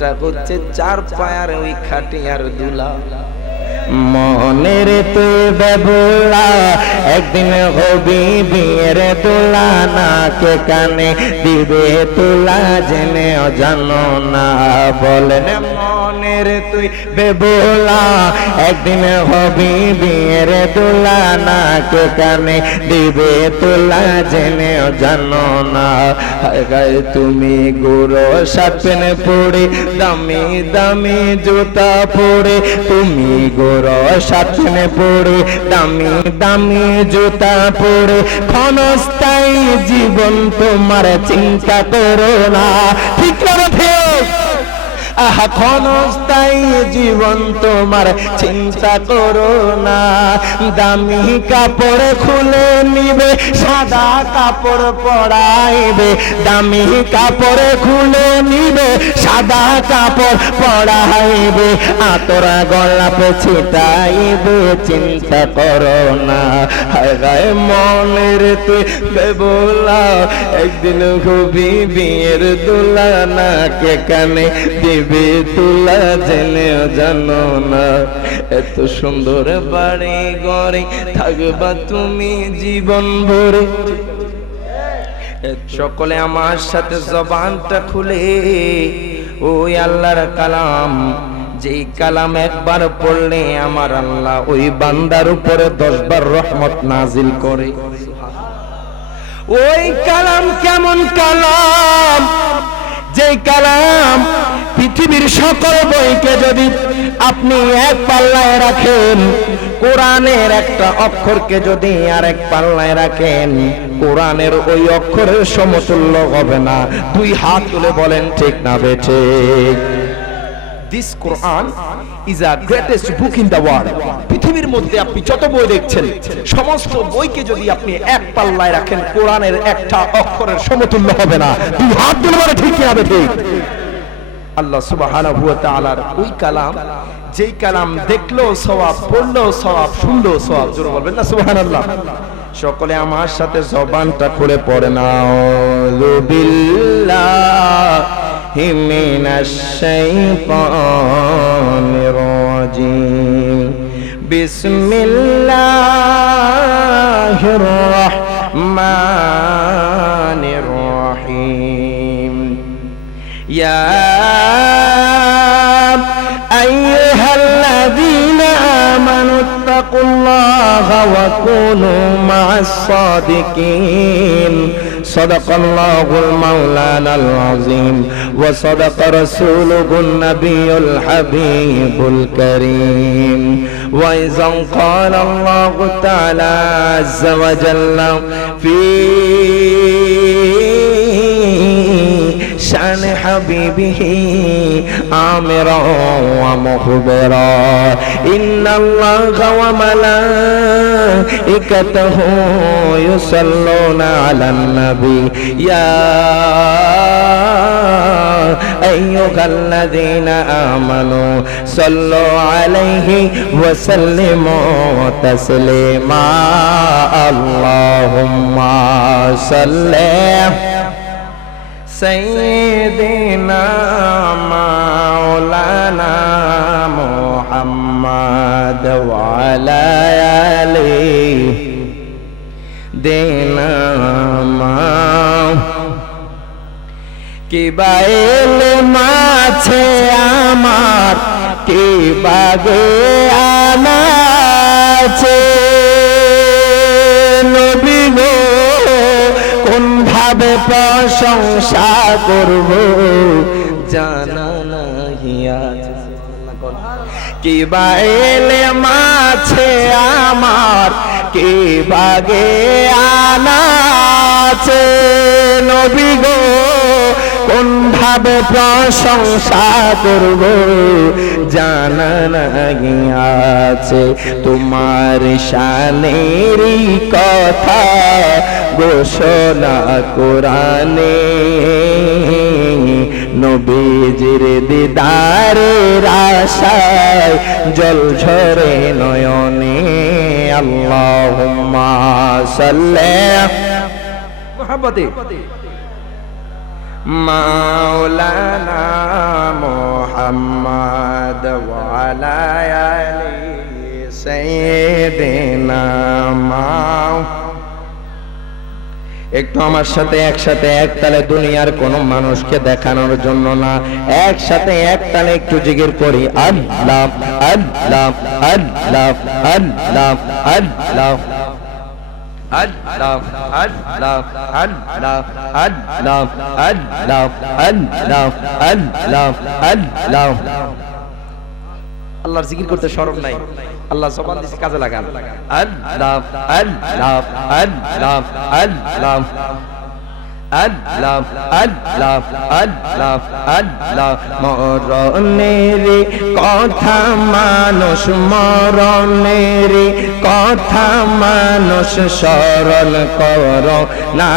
দুটা হচ্ছে চার পায়ার ওই খাটিয়ার দুলা। মনের তুই বেবুলা একদিন হবি বিয়ের তুলা, নাকে কানে দিবে তুলা জেনে জানো না। বলেন মনের তুই বেবুলা একদিন হবি বিয়ের তুলা, নাকে কানে দিবে তুলা জেনে জানো না। গায়ে তুমি গুরু সাপেন পড়ে দামি দামি জুতা পরে, তুমি সাথে পড়ে দামি দামি জুতা পরে, ক্ষণস্থায়ী জীবন তোমার চিন্তা করো না। ঠিক না? আহা ক্ষণস্থায়ী জীবন তোমার চিন্তা করো না। দামি কাপড় খুলে নিবে সাদা কাপড় পরাইবে, দামি কাপড় খুলে নিবে সাদা কাপড় পরাইবে, আতরা গলাপে ছিটাইবে চিন্তা করো না। হায় মনের তুই বেবুলা একদিন হবি বিয়ের দুলা, নাকে কানে দিবে তুলা জেনে জানো না। এত সুন্দর বাড়ি ঘরে থাকবা তুমি জীবন ভরে। সকলে আমার সাথে জবানটা খুলে ওই আল্লাহর কালাম, যেই কালাম একবার পড়লে আমার আল্লাহ ওই বান্দার উপরে 10 বার রহমত নাজিল করে। ওই কালাম কেমন কালাম? যে কালাম পৃথিবীর সকল বইকে যদি আপনি এক পাল্লায় রাখেন, কোরআনের একটা অক্ষরকে যদি আরেক পাল্লায় রাখেন, কোরআনের ওই অক্ষরের সমতুল্য হবে না। 2 হাত তুলে বলেন ঠিক না বেঠিক? This Quran is the greatest book in the world. পৃথিবীর মধ্যে আপনি যত বই দেখছেন সমস্ত বইকে যদি আপনি এক পাল্লায় রাখেন, কোরআনের একটা অক্ষরের সমতুল্য হবে না। 2 হাত তুলে বলেন ঠিক না বেঠিক? আল্লাহ সুবহানাহু ওয়া তাআলার ওই কালাম, যেই কালাম দেখলো সওয়াব, পড়লো সওয়াব, শুনলো সওয়াব। জোরে বলবেন না সুবহানাল্লাহ? সকলে আমার সাথে জবানটা খুলে পড়ে নাও। বিল্লাহি মিনাশ শাইতানির রাজিম, বিসমিল্লাহির রাহমানির রাহিম। ইয়া আইয়ুহাল্লাযীনা আমানুত্তাকুল্লাহা ওয়া কুনু মা'আস সাদিকিন। সাদাকাল্লাহুল মাওলানাল আযীম ওয়া সাদাকা রাসূলুহুন নাবিয়ুল হাবিবুল কারীম। ওয়া ইযা ক্বালা আল্লাহু তাআলা আযযা ওয়া জাল্লা ফী শান হাবিবিহি আমিরা ওয়া মুখবিরা, ইন্নাল্লাহা ওয়া মালাইকাতাহু ইউসাল্লুনা আলান নবী, ইয়া আইয়ুহাল্লাযীনা আমানু সাল্লু আলাইহি ওয়া সাল্লিমু তাসলিমা। আল্লাহুম্মা সাল্লি সাইয়্যিদিনা মাওলানা মুহাম্মদ ওয়া আলা আলিহি দিনা মা। কি বাইল মাছে আমার, কি বাগে আনাছে, নবী গো কোন ভাবে প্রশংসা করব জানা নাহি আছে। কি বাইল মাছে আমার, কি বাগে আনাছে, নবী গো কোন ভাবে প্রশংসা করব জানা নাহি আছে। তোমার শানেরই কথা ঘোষণা কোরআনে, নবীজির দিদারের আশায় জল ঝরে নয়নে। আল্লাহুম্মা সাল্লি মুহাম্মাদে মাওলানা মুহাম্মদ ওয়া আলা আলি সাইয়্যিদিনা একটু আমার সাথে একসাথে এক তালে, দুনিয়ার কোন মানুষকে দেখানোর জন্য না, একসাথে এক তালে একটু জিকির করি আল্লাহ আল্লাহ আল্লাহ আল্লাহ আল্লাহ আল্লাহ আল্লাহ আল্লাহ আল্লাহ আল্লাহ আল্লাহ আল্লাহ আল্লাহ। আল্লাহর জিকির করতে শরম নাই, আল্লাহ জবান দিয়েছে কাজে লাগান। আল্লাহ আল্লাহ আল্লাহ আল্লাহ আল্লাহ আল্লাহ আল্লাহ আল্লাহ। মরণের কথা মানুষ, মরণের কথা মানুষ স্মরণ করো না,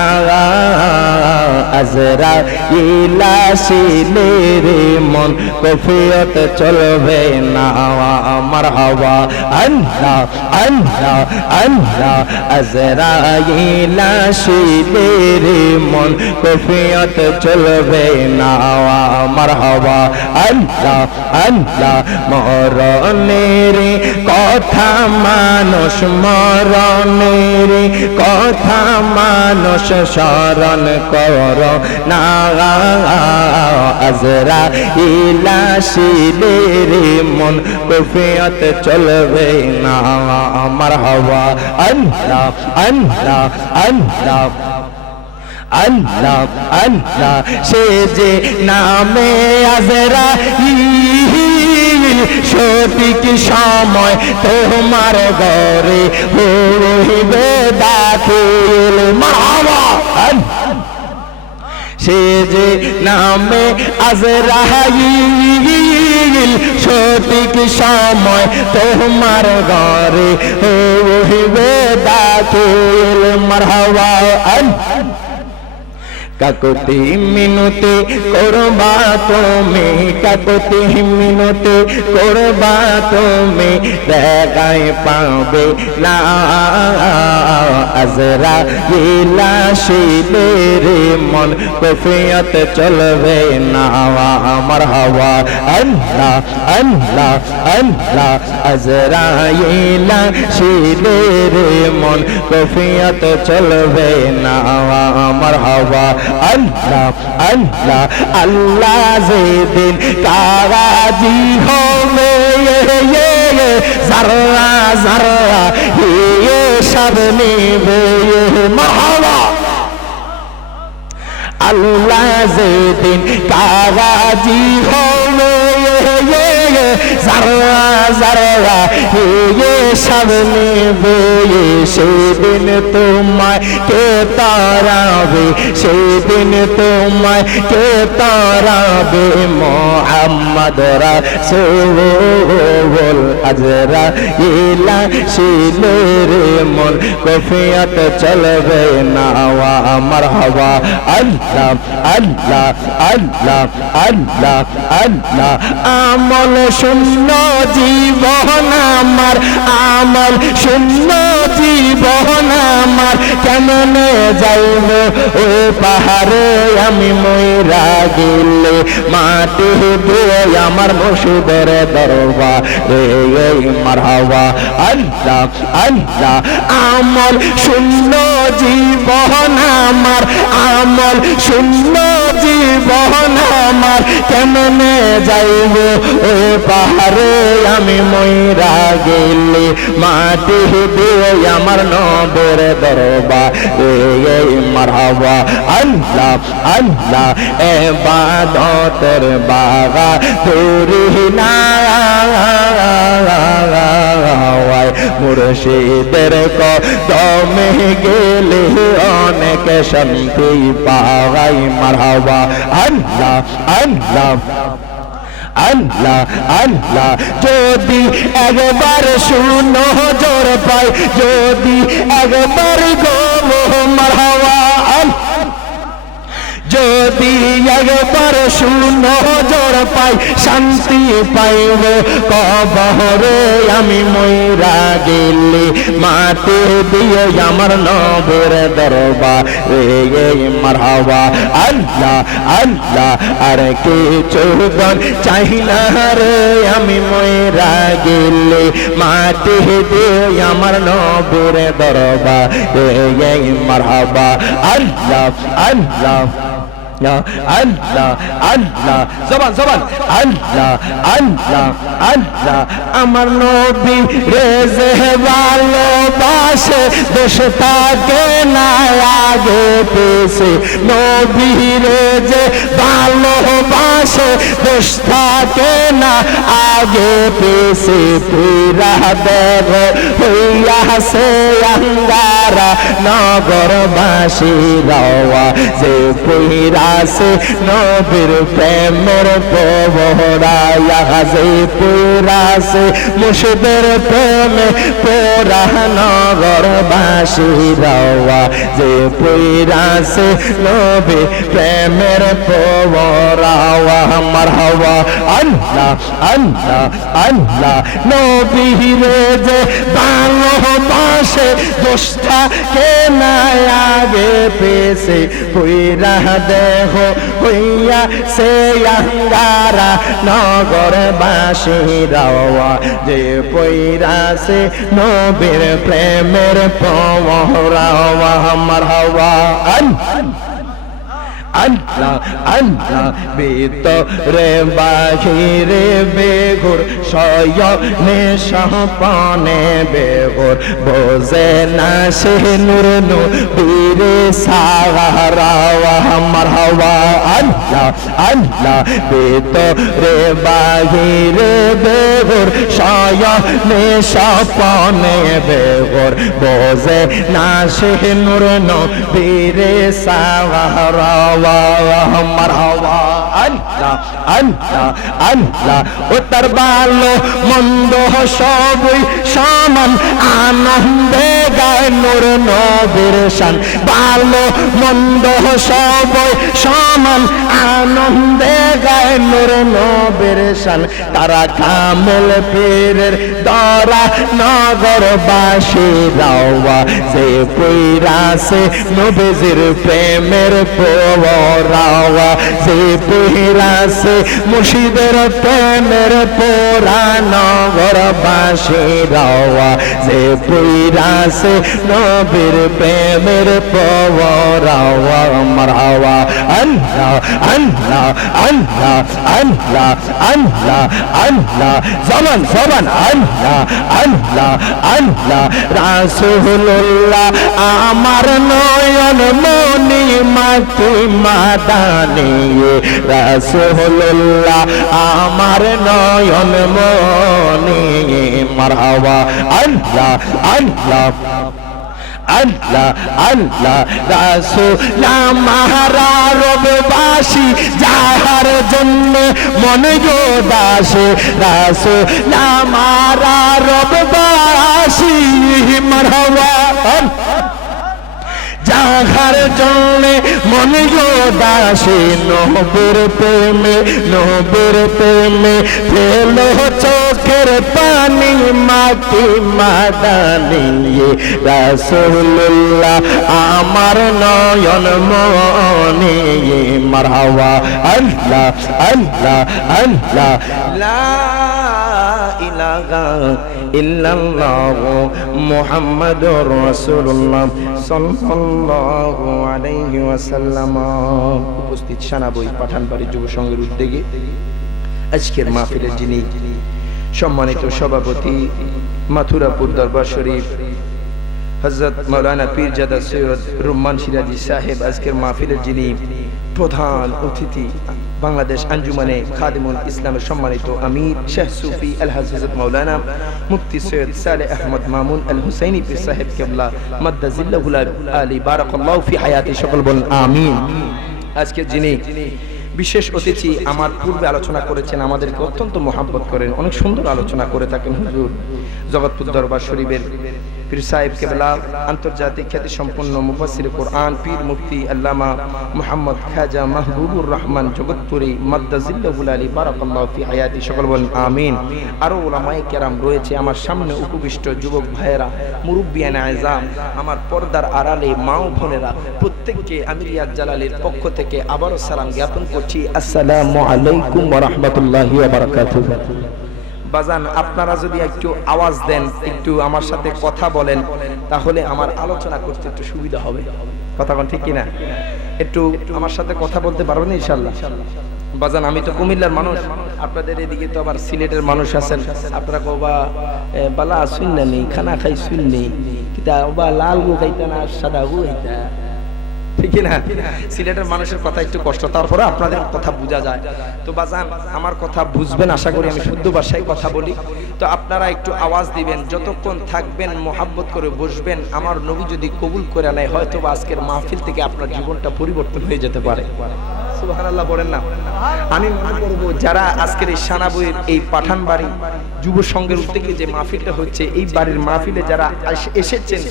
আজরাইল আসিলে রে মন কফিয়ত চলবে না। মারহাবা আল্লাহ আল্লাহ আল্লাহ। আজরাইল আসিলে রে মন কফিয়ত চলবে না। মারহাবা আল্লাহ আল্লাহ। মরণের কথা মানুষ, মরণের কথা মানুষ স্মরণ করো না, আজরাইল আসিলে রে মন কফিয়ত চলবে না। মারহাবা আল্লাহ আল্লাহ আল্লাহ আল্লাহ আল্লাহ। সে যে নামে আজরাইল সঠিক সময় তোমার ঘরে হইবে দাখিল। মারহাবা সে যে নামে আজরাইল সঠিক সময় তোমার ঘরে হইবে দাখিল। মারহাবা কাকুতি মিনতি করবা তুমি, কাকুতি মিনতি করবা তুমি, দেখাই পাবে না। আজরাইল আসিলে রে মন কফিয়ত চলবে না। মারহাবা আল্লাহ আল্লাহ আল্লাহ। আজরাইল আসিলে রে মন কফিয়ত চলবে না। মারহাবা আল্লাহ আল্লাহ। আল্লাহ যেদিন কারাজি হবে জাররা জাররা হিসাব নেবে। মারহাবা আল্লাহ যেদিন কারাজি হবে জাররা জাররা হিসাব নেবে। সেদিন তোমায় কে তারাবে, সেদিন তোমায় কে তারাবে। মুহাম্মদ রাসূল আজরাইল আসিলে রে মন কফিয়ত চলবে না। মারহাবা আল্লাহ আল্লাহ আল্লাহ আল্লাহ আল্লাহ। আমল শূন্য জীবন আমার, আমল শূন্য জীবন আমার, কেমনে যাইব ও পাহাড়ে আমি মইরা গেলে। মাটি দিয়ে আমার মুর্শিদের দরবারে। মারহাবা আল্লাহ আল্লাহ। আমল শূন্য জীবন আমার, আমল শূন্য জীবন আমার, কেমনে যাইব ও পাহাড়ে আমি মইরা গেলে। মাটি দিয়ে আমার নবের দরবারে। মারহাবা আল্লাহ আল্লাহ। ইবাদতের বাগা তোরি না মুর্শিদের কদমে গেলে অনেক শান্তি পাওয়াই। মারহাবা আল্লাহ আল্লাহ আল্লাহ আল্লাহ। যদি একবার শুনো জোর পাই, যদি একবার গো মারহাবা। যদি একবার শূন্য জোর পাই শান্তি পাইব কবরে আমি মইরা গেলে মাটি দিয়ে আমার নবীর দরবারে মারহাবা আল্লাহ আল্লাহ আর কিছু চাই না রে আমি মইরা গেলে মাটি দিয়ে আমার নবীর দরবারে মারহাবা আল্লাহ আল্লাহ আল্লাহ আল্লাহ জবান জবান আল্লাহ আল্লাহ আল্লাহ আমার নবী রেজে ভালোবাসে দোষ থাকে না আগে পেছে নবী রেজে ভালোবাসে দোষ থাকে না আগে পেছে পুরা দেব হইয়াছে আঙ্গারা নগরবাসী রাওয়া যে পুরা আছে নবীর প্রেমের পবরায়া যে পুরাছে মুর্শিদের প্রেমে পোরা নগরবাসী রাওয়া যে পুরাছে নবীর প্রেমের পবরাওয়া মারহাবা আল্লাহ আল্লাহ আল্লাহ নবীর যে ভালোবাসে দোষ থাকে না আগে পেছে পুরা দেহ হইয়া সে আঙ্গারা নগরবাসী রাওয়া যে পইরাছে নবীর প্রেমের পওরাওয়া মারহাবা আল্লাহ আল্লাহ ভিতরে বাহিরে বেঘুর শয়নে সপনে বেঘুর বোঝে না সে নূর নবীরে সাহারাওয়া মারহাবা আল্লাহ আল্লাহ ভিতরে বাহিরে বেঘুর শয়নে সপনে বেঘুর বোঝে না সে নূর নবীরে সাহারাওয়া মারহাবা আল্লাহ আল্লাহ আল্লাহ ও তার ভালো মন্দ সবই সমান আনন্দে গায় নূর নবীর শান ভালো মন্দ সবই সমান আনন্দে গায় নূর নবীর শান তারা কামেল পীরের দরা নগরবাসী রাওয়া যে পইরাছে নবীর প্রেমের পওরাওয়া যে পইরাছে মুর্শিদের প্রেমের পোরা নগরবাসী রাওয়া যে পইরাছে নবীর প্রেমের পওরাওয়া মারহাবা আল্লাহ আল্লাহ আল্লাহ আল্লাহ আল্লাহ আল্লাহ জবান জবান আল্লাহ আল্লাহ আল্লাহ রাসূলুল্লাহ আমার নয়ন মনি মাটি মাদানি রাসূলুল্লাহ আমার নয়ন মনি মারহাবা আল্লাহ আল্লাহ আল্লাহ আল্লাহ রাসূল আমারা রববাসী যাহার জন্য মন গোদাসে রাসূল আমারা রববাসী মারহাবা যাহার জন্য মন গোদাসে নবীর প্রেমে ফেল চোখের পানি মাটি মাদানি রাসূলুল্লাহ আমার নয়ন মনি মারহাবা আল্লাহ আল্লাহ আল্লাহ লা ইলাহা ইল্লাল্লাহ মুহাম্মাদুর রাসূলুল্লাহ সাল্লাল্লাহু আলাইহি ওয়াসাল্লাম। উপস্থিত সানাবই পাঠানবাড়ি যুব সংঘের উদ্যোগে আজকের মাহফিলের যিনি সম্মানিত সভাপতি মথুরাপুর দরবার শরীফ হযরত মাওলানা পীরজাদা সৈয়দ রুম্মান সিরাজি সাহেব, আজকের মাহফিলের যিনি প্রধান অতিথি বাংলাদেশ আঞ্জুমানে খাদিমুল ইসলামের সম্মানিত আমির শেখ সুফি আল হযরত মাওলানা মুফতি সৈয়দ সালেহ আহমদ মামুন আল হুসাইনি পীর সাহেব কেবলা মাদ্দাজিল্লাহুল আলী বারাকাল্লাহু ফি হায়াতি, সকল বলেন আমিন। আজকে যিনি বিশেষ অতিথি আমার পূর্বে আলোচনা করেছেন, আমাদেরকে অত্যন্ত মহাব্বত করেন, অনেক সুন্দর আলোচনা করে থাকেন হুজুর জগৎপুর দরবার শরীফের পীর সাহেব কেবলা, আন্তর্জাতিক খ্যাতি সম্পন্ন মুফাসসির কোরআন পীর মুফতি আল্লামা মুহাম্মদ খাজা মাহবুবুর রহমান জগৎপুরি মাদ্দাজিল্লাহুল আলী বারাকাল্লাহু ফি হায়াতি, সকল বলেন আমিন। আরো উলামায়ে কেরাম রয়েছে আমার সামনে উপবিষ্ট, যুবক ভাইয়েরা, মুরব্বিয়ানে আযম, আমার পর্দার আড়ালে মা ও বোনেরা, প্রত্যেককে আমি রিয়াদ জালালের পক্ষ থেকে আবারও সালাম জ্ঞাপন করছি, আসসালামু আলাইকুম ওয়া রাহমাতুল্লাহি ওয়া বারাকাতুহু। বাজান, আপনারা যদি একটু আওয়াজ দেন, একটু আমার সাথে কথা বলেন, তাহলে আমার আলোচনা করতে একটু সুবিধা হবে। কথা বলেন ঠিক কিনা? একটু আমার সাথে কথা বলতে পারবেন ইনশাআল্লাহ? বাজান, আমি তো কুমিল্লার মানুষ, আপনাদের এদিকে তো আবার সিলেটের মানুষ আছেন, আপনারা কবা বালা শুননা নেই, খানা খাই শুননি কিতা বা লাল গু খাইতা না সাদা গু খাইতা, ঠিক না? সিলেটের মানুষের কথা একটু কষ্ট, তারপরে আপনাদের কথা বোঝা যায়। তো বাজান, আমার কথা বুঝবেন আশা করি, আমি শুদ্ধ ভাষায় কথা বলি। তো আপনারা একটু আওয়াজ দিবেন, যতক্ষণ থাকবেন মোহাব্বত করে বসবেন। আমার নবী যদি কবুল করে নেয়, হয়তো আজকের মাহফিল থেকে আপনার জীবনটা পরিবর্তন হয়ে যেতে পারে। সুবহানাল্লাহ বলেন না? আমি মনে করব যারা আজকের এই সানাবইয়ের এই পাঠানবাড়ি যুব সংঘের উদ্যোগে যে মাহফিলটা হচ্ছে, এই বাড়ির মাহফিলে যারা এসেছেন,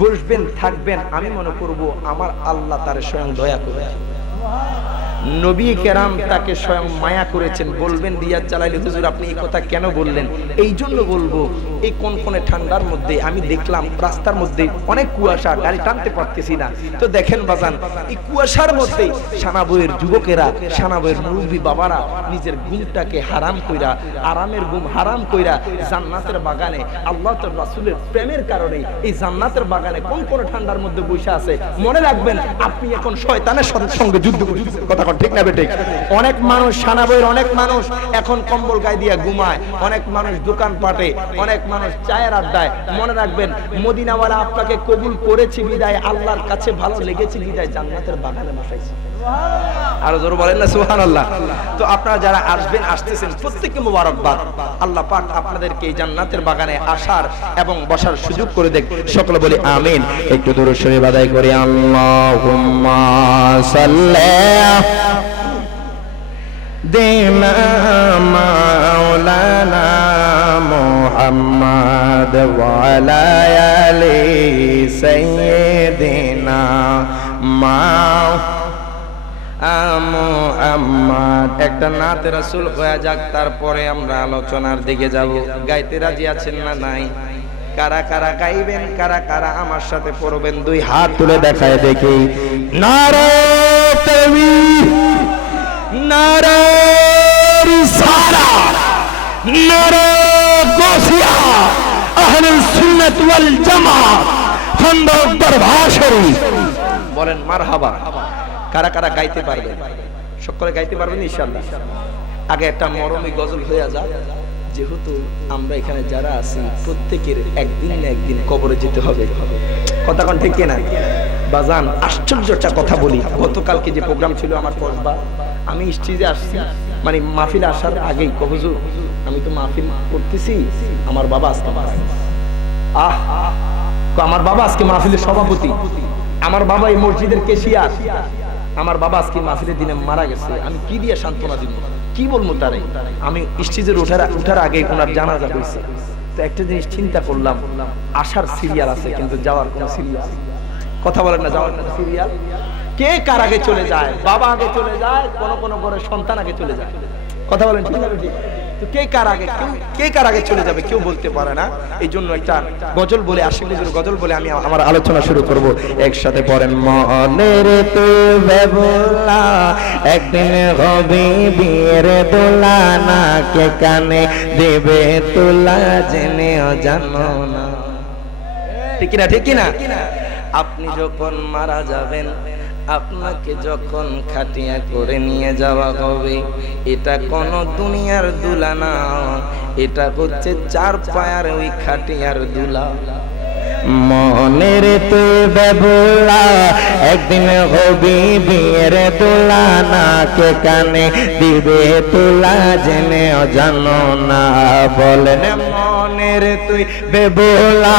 বসবেন, থাকবেন, আমি মনে করব আমার আল্লাহ তার স্বয়ং দয়া করে, নবী কেরাম তাকে স্বয়ং মায়া করেছেন। বলবেন রিয়াদ জালালী হুজুর আপনি এই কথা কেন বললেন? এই জন্য বলবো, এই কনকনে ঠান্ডার মধ্যে আমি দেখলাম রাস্তার মধ্যে অনেক কুয়াশা, গাড়ি টানতে পারতেছি না। তো দেখেন বাজান, এই কুয়াশার মধ্যে সানাবইয়ের যুবকেরা, সানাবইয়ের মুরব্বী বাবারা নিজের ঘুমটাকে হারাম কইরা, আরামের ঘুম হারাম কইরা জান্নাতের বাগানে আল্লাহ তার রাসূলের প্রেমের কারণে এই জান্নাতের বাগানে কনকনে ঠান্ডার মধ্যে বসে আছে। মনে রাখবেন, আপনি এখন শয়তানের সঙ্গে যুদ্ধ করতেছেন। কথা ঠিক না বেঠিক? অনেক মানুষ, সানাবইয়ের অনেক মানুষ এখন কম্বল গায়ে দিয়ে ঘুমায়, অনেক মানুষ দোকান পাটে, অনেক মানুষ চায়ের আড্ডায়। মনে রাখবেন, মদিনাওয়ালা আপনাকে কবুল করেছে বিদায়, আল্লাহর কাছে ভালো লেগেছে বিদায় জান্নাতের বাগানে বসাইছে। আরো জোরে বলেন না সুবহানাল্লাহ? তো আপনারা যারা আসবেন, আসতেছেন, প্রত্যেককে মোবারকবাদ। আল্লাহ পাক আপনাদেরকে এই জান্নাতের বাগানে আসার এবং বসার সুযোগ করে দেখ। সকলে বলি আমিন। একটু দরুদ শরীফ আদায় করি। আল্লাহুম্মা সাল্লি দিনা মাওলানা মুহাম্মদ ওয়া আলা আলি সাইয়্যিদিনা মুহাম্মদ। একটা নাত রাসূল হয়ে যাক, তারপরে আমরা আলোচনার দিকে যাব। গাইতে রাজি আছেন না নাই? কারা কারা গাইবেন, কারা কারা আমার সাথে পড়বেন, দুই হাত তুলে দেখায় দেখি। নারে তাকবীর, নারে রিসালাত, নারে গাউসিয়া, আহলুস সুন্নাত ওয়াল জামাত, খন্দক দরবার শরীফ। বলেন মারহাবা। কারা কারা গাইতে পারবেন? সকলে গাইতে পারবেন ইনশাআল্লাহ? আগে একটা মরমী গজল হয়ে যাক, যেহেতু আমরা এখানে যারা আছি প্রত্যেকের একদিন না একদিন কবরে যেতে হবে। কথা কোন ঠিক কিনা? বাজান, আশ্চর্যটা কথা বলি, গতকালকে যে প্রোগ্রাম ছিল আমার কসবা, আমি স্টেজে আসছি, মানে মাহফিল আসার আগেই কবজু আমি তো মাহফিল করতেছি, আমার বাবা আজকে মারা গেছে। আমার বাবা আজকে মাহফিলের সভাপতি, আমার বাবা এই মসজিদের কেশিয়ার, আমার বাবা আজকে মাহফিলের দিনে মারা গেছে। আমি কি দিয়ে সান্ত্বনা দিব, কি বলবো তারে? আমি স্টেজের ওঠার আগে ওনার জানাজা হয়েছে। তো একটা জিনিস চিন্তা করলাম, আসার সিরিয়াল আছে কিন্তু যাওয়ার কোন সিরিয়াল? কথা বলেন না, যাওয়ার কোন সিরিয়াল? কে কার আগে চলে যায়? বাবা আগে চলে যায়, কোন কোন ঘরে সন্তান আগে চলে যায়। কথা বলেন ঠিক না ঠিক? তো কে কার আগে চলে যাবে কেউ বলতে পারে না। এই জন্য একটা গজল বলে, আশিক গজল বলে আমি আমার আলোচনা শুরু করব। একসাথে পড়েন। মনের তো বেবুলা, একদিন হবে বিয়ের দোলা, না কে কানে দেবে তোলা, জেনেও জানো না। ঠিক না ঠিক না? আপনি যখন মারা যাবেন, আপনাকে যখন খাটিয়া করে নিয়ে যাওয়া হবে, এটা কোন দুনিয়ার দুলা না, এটা হচ্ছে চার পায়ার ওই খাটিয়ার দুলা। মনের তো বেবুলা, একদিন হবি বিয়ের দোলা, না কে কানে দিবে তোলা, জেনে জানো না। বলেন মনে মনের তুই বেবোলা,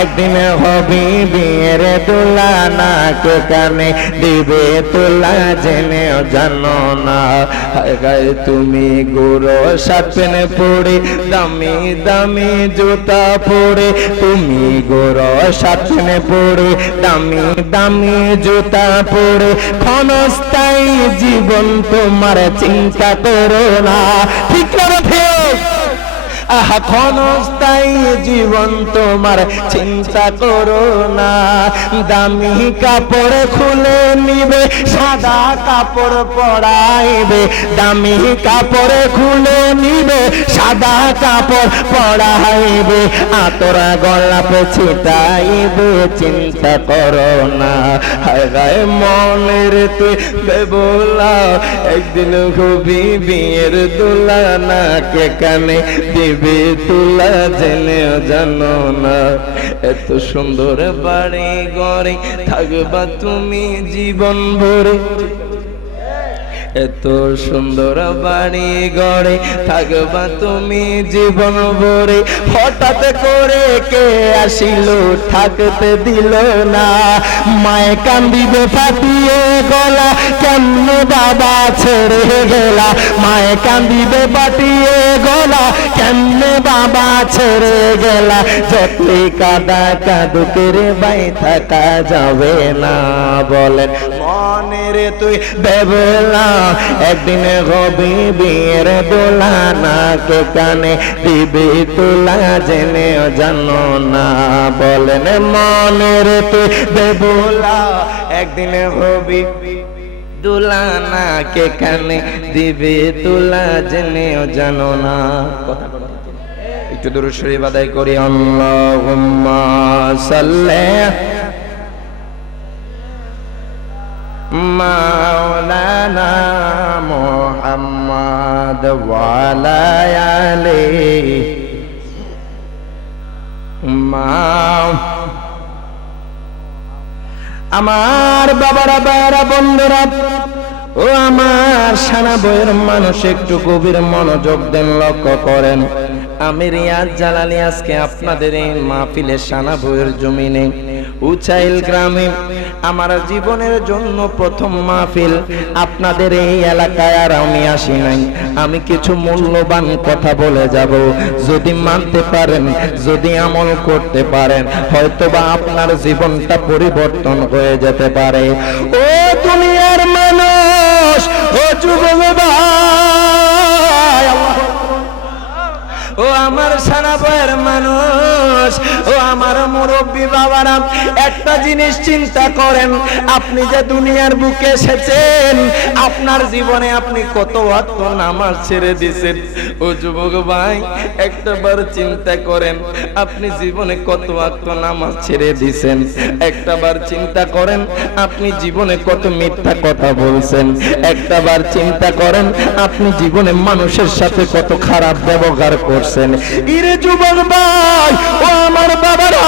একদিন হবি বিয়ের দোলা, নাকে কানে দিবে তোলা, জেনেও জানো না। হায় গায়ে তুমি গুরু শার্ট পেনে পড়ে, দামি দামি জুতা পরে, তুমি গুরু শার্ট পেনে পড়ে, দামি দামি জুতা পরে, ক্ষণস্থায়ী জীবন তোমার চিন্তা করো না। ঠিক না ঠিক? আহা ক্ষণস্থায়ী জীবন তোমার চিন্তা করো না। দামি কাপড় খুলে নিবে, সাদা কাপড় পরাইবে, দামি কাপড় খুলে নিবে, সাদা কাপড় পরাইবে, আতরা গলাপে ছিটাইবে, চিন্তা করো না। হায় গায়ে মনের তুই বেবোলা, একদিন হবি বিয়ের দোলা, নাকে কানে দিবে তোলা, জেনেও জানো না। এত সুন্দর বাড়ি ঘরে থাকবা তুমি জীবন ভরে, এত সুন্দর বাড়ি ঘরে থাকবা তুমি জীবন ভরে, হঠাৎ করে কে আসিল থাকতে দিল না। মায়ে কান্দিবে ফাটিয়ে গলা, কেমনে বাবা ছেড়ে গেলা, মায়ে কান্দিবে ফাটিয়ে গলা, কেমনে বাবা ছেড়ে গেলা, যতই কাদা কাদুক রে বাই থাকা যাবে না। বলেন মনের তুই বেবোলা, একদিন হবি বিয়ের দোলা, নাকে কানে দিবে তোলা, জেনেও জানো না। বলেন মনের তুই বেবোলা, একদিন হবি দোলা, নাকে কানে দিবে তোলা, জেনেও জানো না। কথা একটু দুরূদ শরীফ আদায় করি। আল্লাহুম্মা সাল্লি মাওলানা মুহাম্মদ ওয়া আলা আলিহি আমার বাবারা বাবারা বন্ধুরা ও আমার সানা বইয়ের মানুষ, একটু গভীর মনোযোগ দেন, লক্ষ্য করেন। আমি রিয়াজ জালালি আজকে আপনাদের এই মাহফিলে সানা বইয়ের জমিনে উচাইল গ্রামে আমার জীবনের জন্য প্রথম মাহফিল। আপনাদের এই এলাকায় আর আমি আসি নাই, আমি কিছু মূল্যবান কথা বলে যাব। যদি মানতে পারেন, যদি আমল করতে পারেন, হয়তোবা আপনার জীবনটা পরিবর্তন হয়ে যেতে পারে। ও দুনিয়ার মানুষ, ও যুবক ভাই, ও আমার সানা বয়ের মানুষ, ও আমার মুরব্বী বাবারা, একটা জিনিস চিন্তা করেন। আপনি যে দুনিয়ার বুকে এসেছেন, আপনার জীবনে আপনি কত ওয়াক্ত নামাজ ছেড়ে দিয়েছেন। ও যুবক ভাই, একটাবার চিন্তা করেন, আপনি জীবনে কত ওয়াক্ত নামাজ ছেড়ে দিয়েছেন। একটাবার চিন্তা করেন, আপনি জীবনে কত মিথ্যা কথা বলছেন। একটাবার চিন্তা করেন, আপনি জীবনে মানুষের সাথে কত খারাপ ব্যবহার করছেন। ইরে যুবক ভাই, ও আমার বাবারা,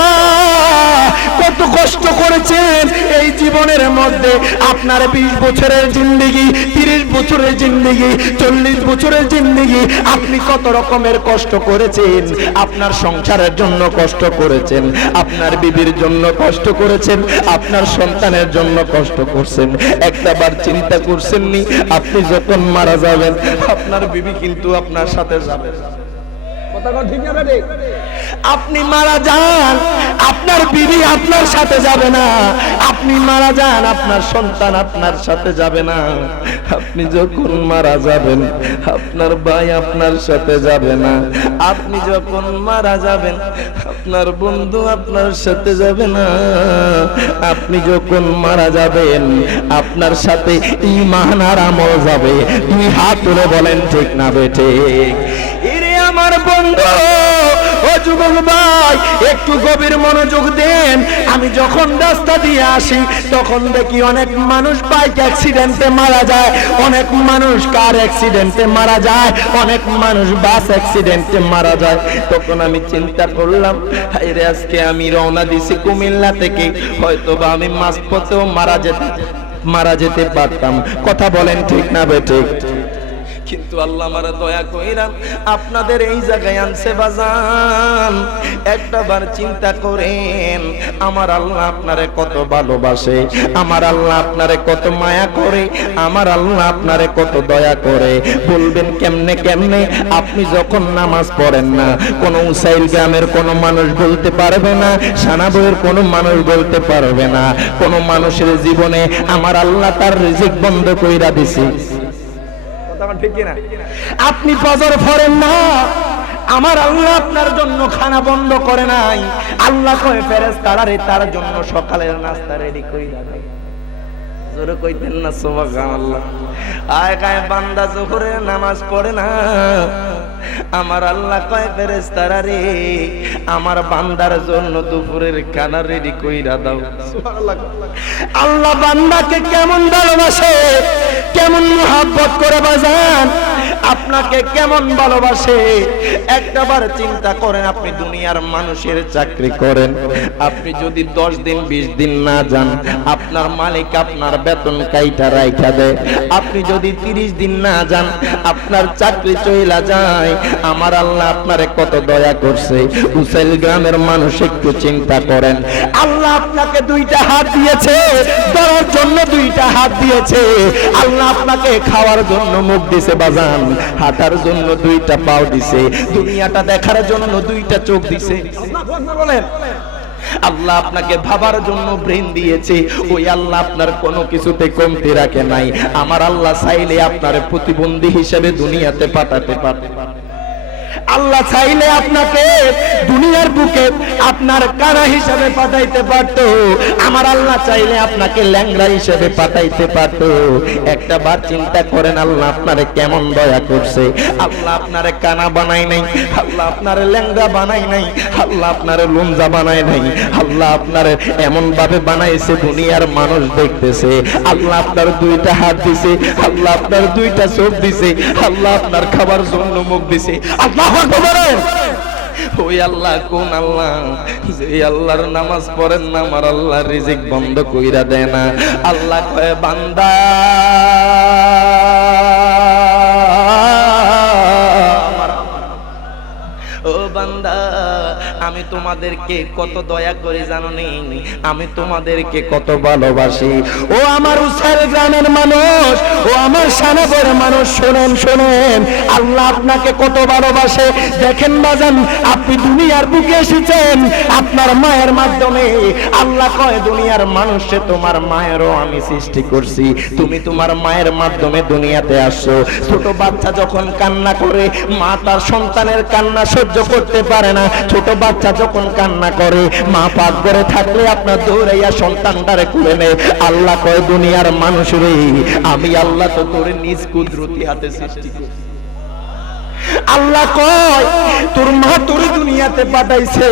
কত কষ্ট করেছেন এই জীবনের মধ্যে। আপনার 20 বছরের জিন্দেগি, 30 বছরের জিন্দেগি, 40 বছরের জিন্দেগি, আপনি কত রকমের কষ্ট করেছেন। আপনার সংসারের জন্য কষ্ট করেছেন, আপনার বিবির জন্য কষ্ট করেছেন, আপনার সন্তানের জন্য কষ্ট করছেন। একটাবার চিন্তা করছেননি, আপনি যখন মারা যাবেন, আপনার বিবি কিন্তু আপনার সাথে যাবে। আপনি মারা যান, আপনার বিবি আপনার সাথে যাবে না। আপনি মারা যান, আপনার সন্তান আপনার সাথে যাবে না। আপনি যখন মারা যাবেন, আপনার ভাই আপনার সাথে যাবে না। আপনি যখন মারা যাবেন, আপনার বন্ধু আপনার সাথে যাবে না। আপনি যখন মারা যাবেন, আপনার সাথে ঈমান আর আমল যাবে। দুই হাত তুলে বলেন ঠিক না বেঠে? আমার বন্ধু, ও যুবক ভাই, একটু গভীর মনোযোগ দেন। আমি যখন রাস্তা দিয়ে আসি, তখন দেখি অনেক মানুষ বাইক অ্যাক্সিডেন্টে মারা যায়, অনেক মানুষ কার অ্যাক্সিডেন্টে মারা যায়, অনেক মানুষ বাস অ্যাক্সিডেন্টে মারা যায়। তখন আমি চিন্তা করলাম, হায়রে আজকে আমি রওনা দিছি কুমিল্লা থেকে, হয়তোবা আমি মাঝপথেও মারা যেতে পারতাম। কথা বলেন ঠিক না বেঠিক? কিন্তু আল্লাহ আমারে দয়া কইরা আপনাদের এই জায়গায় আনছে বাজান। একটাবার চিন্তা করেন, আমার আল্লাহ আপনারে কত ভালোবাসে, আমার আল্লাহ আপনারে কত মায়া করে, আমার আল্লাহ আপনারে কত দয়া করে। বলবেন কেমনে কেমনে? আপনি যখন নামাজ পড়েন না, কোন উসাইল গ্রামের কোন মানুষ বলতে পারবে না, সানাবয়ের কোন মানুষ বলতে পারবে না, কোন মানুষের জীবনে আমার আল্লাহ তার রিজিক বন্ধ কইরা দিছে। কথা ঠিক কি না? আপনি ফজর পড়েন না, আমার আল্লাহ আপনার জন্য খানা বন্ধ করে নাই। আল্লাহ কয় ফেরেশতারা রে তার জন্য সকালের নাস্তা রেডি কইরা দেয়। জোরে কইতেন না সুবহানাল্লাহ। আয় কায় বান্দা যোহরের নামাজ পড়ে না, আমার আল্লাহ কয় ফেরেশতারা রে আমার বান্দার জন্য দুপুরের খানা রেডি কইরা দাও। সুবহানাল্লাহ। আল্লাহ বান্দাকে কেমন ভালোবাসে, কেমন মুহাব্বত করে বাজান, আপনাকে কেমন ভালোবাসে একটাবার চিন্তা করেন। আপনি দুনিয়ার মানুষের চাকরি করেন, আপনি যদি 10 দিন 20 দিন না যান, আপনার মালিক আপনার বেতন কাইটা রাইখা দেয়। আপনি যদি 30 দিন না যান, আপনার চাকরি চইলা যায়। আমার আল্লাহ আপনারে কত দয়া করছে। উসাইল গ্রামের মানুষ একটু চিন্তা করেন, আল্লাহ আপনাকে 2টা হাত দিয়েছে, ধরার জন্য 2টা হাত দিয়েছে। আল্লাহ আপনাকে খাওয়ার জন্য মুখ দিয়েছে বাজান, হাঁটার জন্য 2টা পাও দিছে, দুনিয়াটা দেখার জন্য 2টা চোখ দিছে। বলেন, আল্লাহ আপনাকে ভাবার জন্য ব্রেন দিয়েছে। ওই আল্লাহ আপনার কোনো কিছুতে কমতি রাখে নাই। আমার আল্লাহ চাইলে আপনার প্রতিবন্ধী হিসেবে দুনিয়াতে পাঠাতে পারে। আল্লাহ চাইলে আপনাকে দুনিয়ার বুকে আপনার কানা হিসেবে পাঠাইতে পারতো। আমার আল্লাহ চাইলে আপনাকে ল্যাংড়া হিসেবে পাঠাইতে পারতো। একটা বার চিন্তা করেন, আল্লাহ আপনারে কেমন দয়া করছে। আল্লাহ আপনারে কানা বানাই নাই, আল্লাহ আপনারে ল্যাংড়া বানাই নাই, আল্লাহ আপনারে লুঞ্জা বানাই নাই। আল্লাহ আপনারে এমন ভাবে বানাইছে দুনিয়ার মানুষ দেখতেছে। আল্লাহ আপনার 2টা হাত দিছে, আল্লাহ আপনার 2টা চোখ দিছে, আল্লাহ আপনার খাবার জন্য মুখ দিছে। আল্লাহ ওই আল্লাহ কোন আল্লাহ? যে আল্লাহর নামাজ পড়েন না, আমার আল্লাহ রিজিক বন্ধ কইরা দেয় না। আল্লাহ কয় বান্দা ও বান্দা, আমি তোমাদেরকে কত দয়া করি জানো নি? আমি তোমাদেরকে কত ভালোবাসি। ও আমার উসাইল গ্রামের মানুষ, ও আমার সানাবর মানুষ, শোনেন শোনেন, আল্লাহ আপনাকে কত ভালোবাসে। দেখেন বাজান, আপনি দুনিয়ার বুকে এসেছেন আপনার মায়ের মাধ্যমে। আল্লাহ কয় দুনিয়ার মানুষে তোমার মায়েরও আমি সৃষ্টি করছি, তুমি তোমার মায়ের মাধ্যমে দুনিয়াতে আসছো। ছোট বাচ্চা যখন কান্না করে, মা তার সন্তানের কান্না সহ্য করতে পারে না। ছোট বাচ্চা যখন কান্না করে, মা পাক করে থাকলে আপনার দৌড়াইয়া সন্তানটারে কুলে নেয়। আল্লাহ কয় দুনিয়ার মানুষ রে, আমি আল্লাহ তো তোরে নিজ কুদরতি হাতে সৃষ্টি করছি। আল্লাহ কয় তোর মা তোরে দুনিয়াতে পাঠাইছে,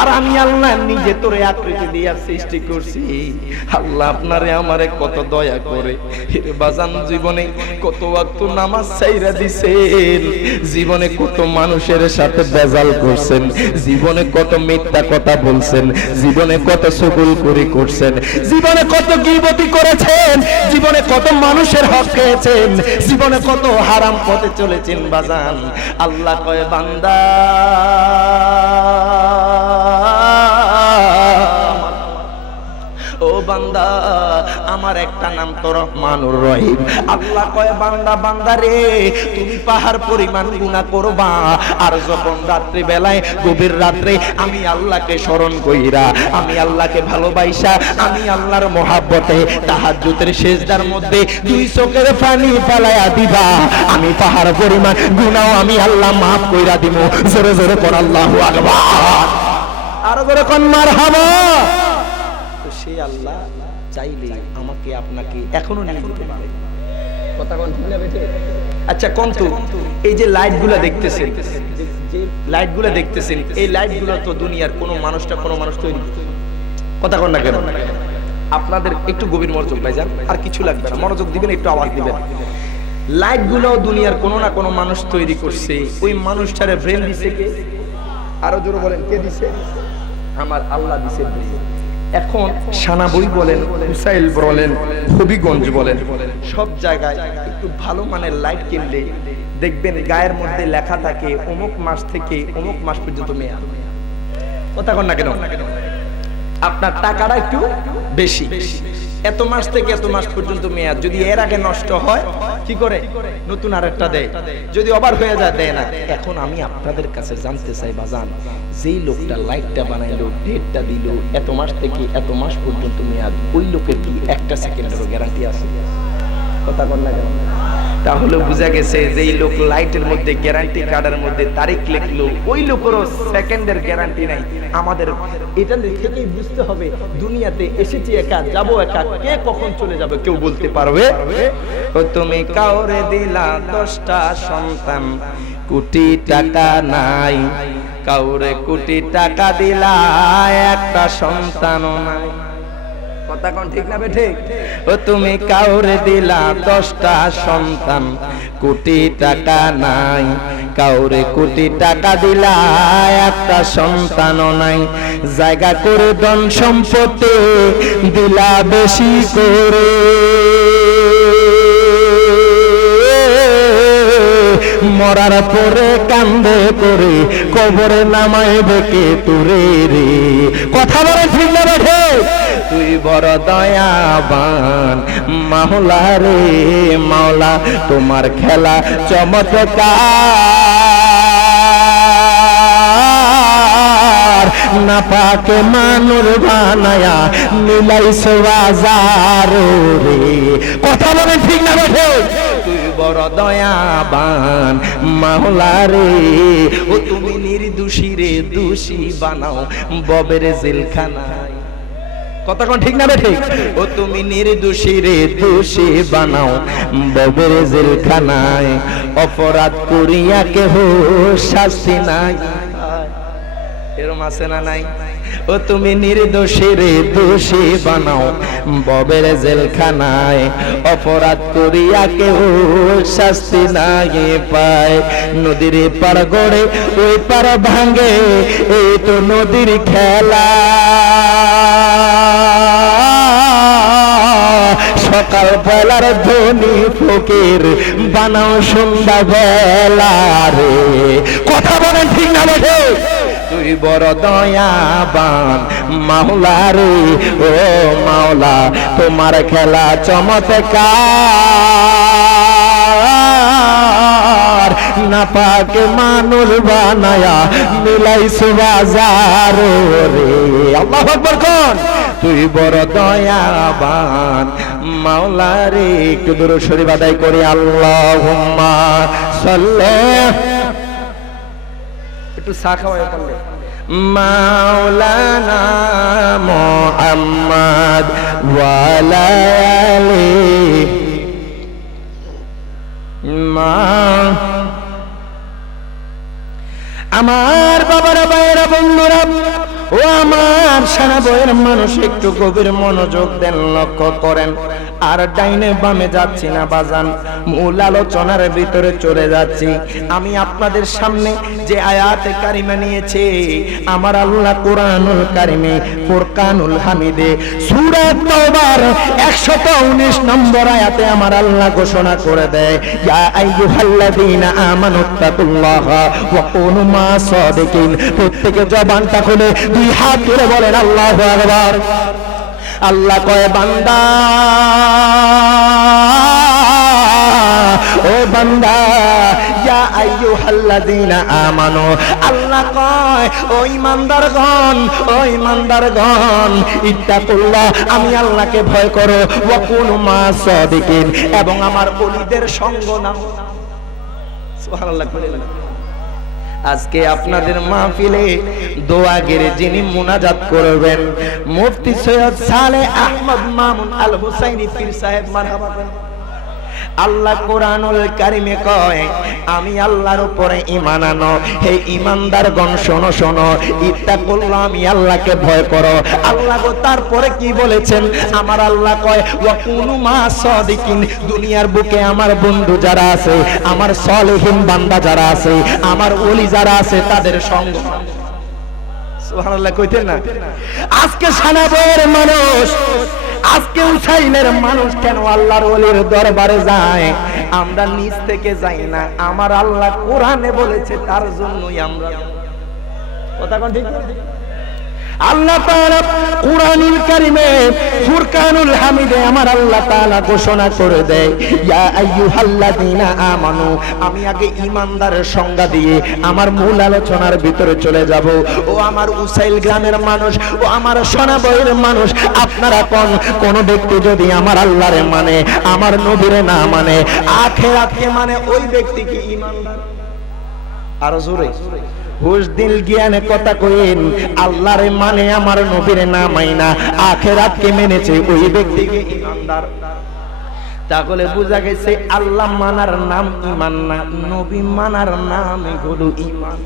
আর আমি আল্লাহ নিজে তোরে আকৃতি দিয়া সৃষ্টি করছি। আল্লাহ আপনারে আমারে কত দয়া করে। হে বাজান, জীবনে কত ওয়াক্ত নামাজ ছাইরা দিছেন, জীবনে কত মানুষের সাথে বেজাল করছেন, জীবনে কত মিথ্যা কথা বলছেন, জীবনে কত চুগলখড়ি করছেন, জীবনে কত গীবতি করেছেন, জীবনে কত মানুষের হক খেয়েছেন, জীবনে কত হারাম পথে চলেছেন বাজান। আল্লাহ কয় বান্দা ও বান্দা, আমার একটা নাম তো রহমানুর রহিম। আল্লাহ কয় বান্দা বান্দা রে, তুমি পাহাড় পরিমাণ গুনাহ করবা, আর যখন রাত্রি বেলায় গভীর রাত্রে আমি আল্লাহকে স্মরণ কইরা, আমি আল্লাহকে ভালোবাসা, আমি আল্লাহর মহাব্বতে তাহাজ্জুদের সিজদার মধ্যে 2 চোখের পানি ফেলায়া দিবা, আমি পাহাড় পরিমাণ গুনাহ আমি আল্লাহ maaf কইরা দিব। জোরে জোরে পড় আল্লাহু আকবার, আর জোরে কোন মারহাবা। সেই আল্লাহ চাইলে আমাকে আপনাকে এখনো নিয়ে যেতে পারে। কথা কোন ঠিক না বেঠে? আচ্ছা কোন তো এই যে লাইটগুলো দেখতেছেন, যে লাইটগুলো দেখতেছেন, এই লাইটগুলো তো দুনিয়ার কোনো মানুষ তৈরি। কথা কোন না কেন? আপনাদের একটু গভীর মনোযোগ ভাইজান, আর কিছু লাগবে না, মনোযোগ দিবেন, একটু আওয়াজ দিবেন। লাইটগুলো দুনিয়ার কোনো না কোনো মানুষ তৈরি করছে। ওই মানুষটারে ব্রেন দিছে কে? আরো জোরে বলেন, কে দিছে? আমার আল্লাহ দিছে। এখন সানাবই বলেন, হুসাইল বলেন, হবিগঞ্জ বলেন, সব জায়গায় একটু ভালো মানের লাইট কিনলে দেখবেন গায়ের মধ্যে লেখা থাকে অমুক মাস থেকে অমুক মাস পর্যন্ত মেয়াদ। কথা কন না কেন? আপনার টাকাটা একটু বেশি, এত মাস থেকে এত মাস পর্যন্ত মেয়াদ। যদি এর আগে নষ্ট হয় কি করে? নতুন আরেকটা দেয়। যদি ওভার হয়ে যায় দেয় না। এখন আমি আপনাদের কাছে জানতে চাই বাজান, যেই লোকটা লাইটটা বানাইলো, ডেটটা দিল, এত মাস থেকে এত মাস পর্যন্ত মেয়াদ, ওই লোকের কি একটা সেকেন্ডেরও গ্যারান্টি আছে? কথা বল না কেন? তাহলে বোঝা গেছে যে এই লোক লাইটের মধ্যে গ্যারান্টি কার্ডের মধ্যে তারিখ লিখলো, ওই লোকেরও সেকেন্ডের গ্যারান্টি নাই। আমাদের এটা থেকেই বুঝতে হবে দুনিয়াতে এসেছি একা, যাবো একা, কে কখন চলে যাবে কেউ বলতে পারবে? ও তুমি কাউরে দিলা 10টা সন্তান, কোটি টাকা নাই, কাউরে কোটি টাকা দিলা একটা সন্তানও নাই। কথা কোন ঠিক না বেঠে? ও তুমি কাউরে দিলা 10টা সন্তান, কোটি টাকা নাই, কাউরে কোটি টাকা দিলা একটা সন্তানও নাই। জায়গা করে ধন সম্পত্তি দিলা বেশি করে, মরার পরে কান্দে করে কবরে নামাইবে কে তোরে রে। কথা বলে ঠিক না বেঠে? তুই বড় দয়াবান মাওলা রে মাওলা, তোমার খেলা চমৎকার, না পাকে মানুষ বানায়া মিলাইছে বাজার রে। কথা বলে ঠিক না বেঠে? তুই বড় দয়াবান মাওলা রে, ও তুমি নির্দোষী রে দোষী বানাও ববের জেলখানায়। কথা কোন ঠিক না বেঠিক? ও তুমি নির্দোষী রে দোষী বানাও ববের জেলখানায়, অপরাধ করিয়া কেহ শাস্তি নাই। এরম আছে না নাই? ও তুমি নির্দোষী রে দোষী বানাও ববের জেলখানায়, অপরাধ করিয়া কেউ শাস্তি নাই পায়। নদীর পার গড়ে ওই পার ভাঙে, এই তো নদীর খেলা। সকাল বেলার ধনী ফকির বানাও সন্ধ্যা বেলা রে। কথা বলেন ঠিক না বেঠে? তুই বড় দয়াবান মাওলা রে, ও মাওলা তোমার খেলা চমৎকার, না পাকে মানুষ বানায়া মিলাইছে বাজার রে। আল্লাহু আকবার কোন? তুই বড় দয়াবান মাওলা রে। একটু দুরূদ শরীফ আদায় করি। আল্লাহুম্মা সাল্লি, একটু চা খাওয়াই করলে, মাওলানা মুহাম্মদ ওয়া আলা আলিহি মা। আমার বাবারা ভাইয়েরা বন্ধুরা ও আমার সারা বইয়ের মানুষ, একটু গভীর মনোযোগ দেন, লক্ষ্য করেন। আর ডাইনে বামে যাচ্ছি না বাজান, মূল আলোচনার ভিতরে চলে যাচ্ছি। আমি আপনাদের সামনে যে আয়াতে কারিমা নিয়েছে আমার আল্লাহ কোরআনুল কারিমে ফুরকানুল হামিদে সূরা তাওবার 119 নম্বর আয়াতে আমার আল্লাহ ঘোষণা করে দেয়, ইয়া আইয়ুহাল্লাযীনা আমানুত্তাকুল্লাহা ওয়া কুনু মা সাদিকিন। প্রত্যেকে জবানটা খুলে দুই হাত তুলে বলেন আল্লাহু আকবার। আল্লাহ কয় বান্দা, ও বান্দা, ইয়া আইয়ুহাল্লাযীনা আমানু, আল্লাহ কয় ও ঈমানদারগণ, ও ঈমানদারগণ, ইত্তাকুল্লাহ, আমি আল্লাহকে ভয় করো, ওয়া কুনু মা সাদিকিন, এবং আমার ওলিদের সঙ্গ নাও। সুবহানাল্লাহ। আজকে আপনাদের মাহফিলে দোয়াগের যিনি মুনাজাত করবেন মুফতি সৈয়দ সালেহ আহমদ মামুন আল হুসাইনি পীর সাহেব, মারহাবা। আল্লাহ কোরআনুল কারিমে কয়, আমি আল্লাহর উপরে ঈমান আনো, হে ঈমানদারগণ শোনো শোনো, ইত্তাকুল্লাহ, আমি আল্লাহকে ভয় করো। আল্লাহ গো তারপরে কি বলেছেন? আমার আল্লাহ কয় ওয়া কুনু মা সাদিকিন, দুনিয়ার বুকে আমার বন্ধু যারা আছে, আমার সলিহিন বান্দা যারা আছে, আমার ওলি যারা আছে, তাদের সঙ্গ। সুবহানাল্লাহ কইতেন না? আজকে সানাবয়ের মানুষ, আজকে উসাইলের মানুষ কেন আল্লাহর ওলির দরবারে যায়? আমরা নিজ থেকে যাই না, আমার আল্লাহ কোরআনে বলেছে তার জন্যই আমরা। কথা কোন ঠিক? আল্লাহ তাআলা কুরআনুল কারীমে ফুরকানুল হামিদে আমার আল্লাহ তাআলা ঘোষণা করে দেয়, ইয়া আইয়ুহাল্লাযীনা আমানু। আমি আগে ঈমানদারের সংজ্ঞা দিয়ে আমার মূল আলোচনার ভিতরে চলে যাব। ও আমার উসাইল গ্রামের মানুষ, ও আমার সোনাবয়ের মানুষ, আপনারা কোন ব্যক্তি যদি আমার আল্লাহরে মানে, আমার নবীরে না মানে, আখিরাতকে মানে, ওই ব্যক্তি কি ঈমানদার? আর জোরে হুশ দিল জ্ঞানে কথা কইন, আল্লাহরে মানে আমার নবীরে না মাইনা আখিরাতকে মেনেছে, ওই ব্যক্তিকে ঈমানদার। তাহলে বোঝা গেছে আল্লাহ মানার নাম ঈমান না, নবী মানার নাম হলো ঈমান।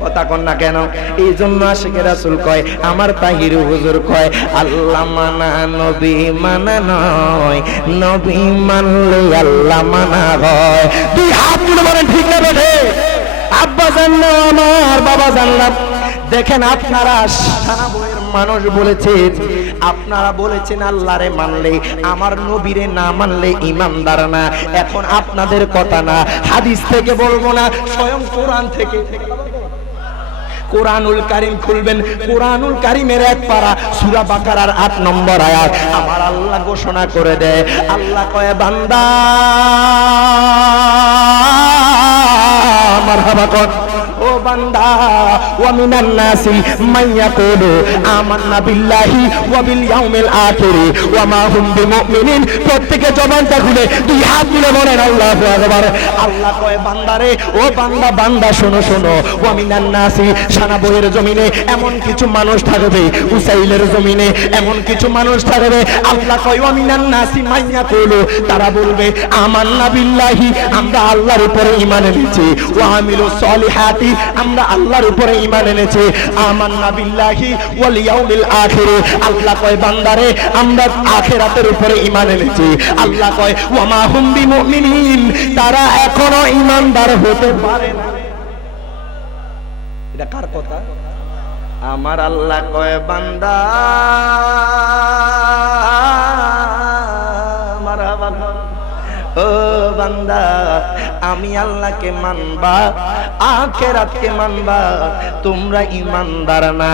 কথা কন না কেন? এই জন্য আশিকে রাসূল কয়, আমার তাহির হুজুর কয়, আল্লাহ মানা নবী মানা নয়, নবী মানলে আল্লাহ মানা হয়। তুই হাত তুলে বলেন ঠিক না বেঠে? আব্বা জানলাম, আমার বাবা জানলাম। দেখেন আপনারা সানাবয়ের মানুষ বলেছেন, আপনারা বলেছেন আল্লাহরে মানলে, আমার নবীরে না মানলে ঈমানদার না। এখন আপনাদের কথা না, হাদিস থেকে বলবো না, স্বয়ং কোরআন থেকে। কোরআনুল কারীম খুলবেন, কোরআনুল কারীমের এক পারা সূরা বাকারার 8 নম্বর আয়াত আমার আল্লাহ ঘোষণা করে দেয়। আল্লাহ কয়, বান্দা মারহাবা কর, ও বান্দা, ওয়া মিনান নাসি মান ইয়াকুলু আমান্না বিল্লাহি ওয়া বিল ইয়াউমিল আখির ওয়া মা হুম বিমুমিনিন। প্রত্যেকে জবানটা খুলে দুই হাত তুলে বলেন আল্লাহু আকবার। আল্লাহ কয়, বান্দারে, ও বান্দা, বান্দা শোনো শোনো, ওয়া মিনান নাসি, সানাবয়ের জমিনে এমন কিছু মানুষ থাকবে, উসাইলের জমিনে এমন কিছু মানুষ থাকবে। আল্লাহ কয়, ওয়া মিনান নাসি মান ইয়াকুলু, তারা বলবে আমান্না বিল্লাহি, আমরা আল্লাহর উপরে ঈমান এনেছি, ওয়া আমিলু সলিহাতি, আমরা আল্লাহর উপরে ঈমান এনেছি, আমান্না বিল্লাহি ওয়াল ইয়াউমিল আখির। আল্লাহ কয়, বান্দারে, আমরা আখিরাতের উপরে ঈমান এনেছি। আল্লাহ কয়, ওয়া মা হুম বিমুমিনিন, তারা এখনো ঈমানদার হতে পারে না। এটা কার কথা? আমার আল্লাহ কয়, বান্দা মারহাবা, ও বান্দা, আমি আল্লাহকে মানবা, আখিরাতকে মানবা, তোমরা ঈমানদার না।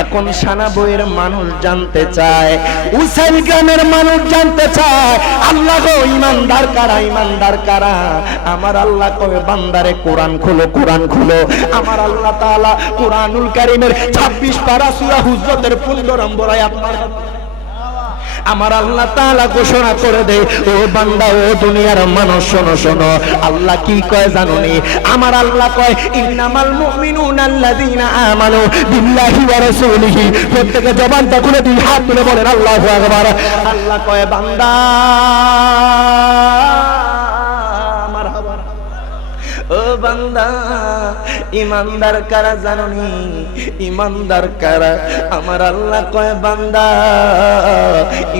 এখন সানাবয়ের মানুষ জানতে চায়, উসাইল গ্রামের মানুষ জানতে চায়, আল্লাহ গো ঈমানদার কারা, ঈমানদার কারা? আমার আল্লাহ কয়, বান্দারে কোরআন খুলো, কোরআন খুলো। আমার আল্লাহ তাআলা কোরআনুল কারীমের 26 পারা সূরা হুজরাতের 15 নম্বর আয়াত আমার আল্লাহ তাআলা ঘোষণা করে দেয়, ও বান্দা, ও দুনিয়ার মানুষ শোনো শোনো, আল্লাহ কি কয় জানোনি? আমার আল্লাহ কয়, ইন্নামাল মুমিনুনা আল্লাযীনা আমানু বিল্লাহি ওয়া রাসূলিহি। প্রত্যেকে জবানটা খুলে দুই হাত তুলে বলেন আল্লাহু আকবার। আল্লাহ কয়, বান্দা মারহাবা, ও বান্দা, ঈমানদার কারা জানোনি? ঈমানদার কারা? আমার আল্লাহ কয়, বান্দা,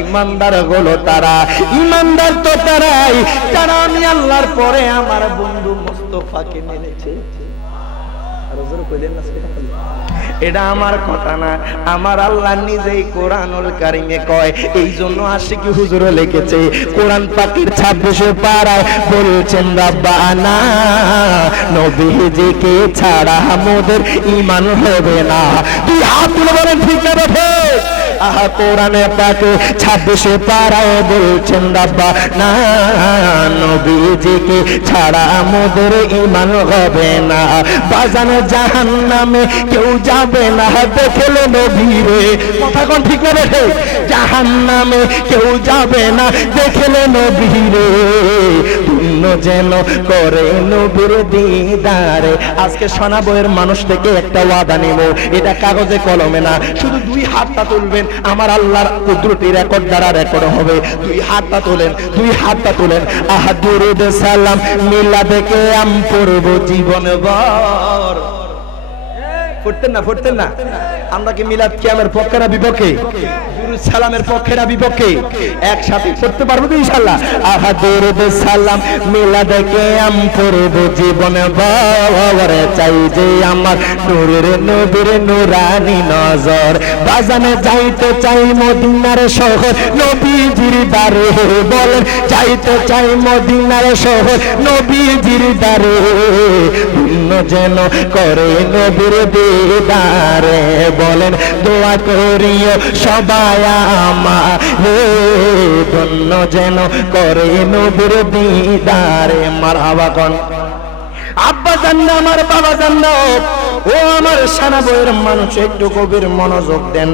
ঈমানদার হলো তারা, ঈমানদার তো তারাই যারা আমি আল্লাহর পরে আমার বন্ধু মুস্তাফাকে মেনেছে। আর ওজোর কইলেন না, এটা আমার কথা না, আমার আল্লাহ নিজেই কোরআনুল কারীমে কয়। এই জন্য আশিকি হুজুর লিখেছে, কোরআন পাকের 26 পারায় বলছেন, রাব্বানা নবীজিকে ছাড়া আমাদের ঈমান হবে না। তুই হাত তুলে বলেন ঠিক না বেঠে? আহা, কোরআনে পাকে 26 পারায় বলছেন, রাব্বানা নবীজিকে ছাড়া আমাদের ঈমান হবে না। বাজানে জাহান্নামে কেউ যাবে না দেখলে নবীরে। কথা কোন ঠিক না বেঠে? জাহান্নামে কেউ যাবে না দেখলে নবীরে, পুণ্য যেন করে নবীর দিদারে। আজকে সানাবয়ের মানুষ থেকে একটা ওয়াদা নেব, এটা কাগজে কলমে না, শুধু দুই হাতটা তুলবেন, আমার আল্লাহর কুদরতি রেকর্ড দ্বারা রেকর্ড হবে। দুই হাতটা তোলেন, দুই হাতটা তোলেন। আহা, দুরুদ সালাম মিলাদকে আম পড়ব জীবন ভর। ফুটতেন না, ফুটতেন না? আমরা কি মিলাদ কিয়ামের পক্ষে না বিপক্ষে? দুরূদ সালামের পক্ষে না বিপক্ষে? একসাথে পড়তে পারবো তো ইনশাআল্লাহ? আহা দুরূদ সালাম মিলাদ কিয়াম করব জীবনে বাবার চাই যে আমার নূরের নবীর নূরানি নজর বাজানে যাইতে চাই মদিনার শহর নবীজির দারে বলেন যাইতে চাই মদিনার শহর নবীজির দারে ধন্য যেন করে নবীর দিদারে বলেন দোয়া করিও সবাই আমার ধন্য যেন করে নবীর দিদারে মারহাবা কোন আব্বা জান্নাত আমার বাবা জান্নাত ও আমার সানা বইয়ের মানুষ একটু গভীর মনোযোগ দেন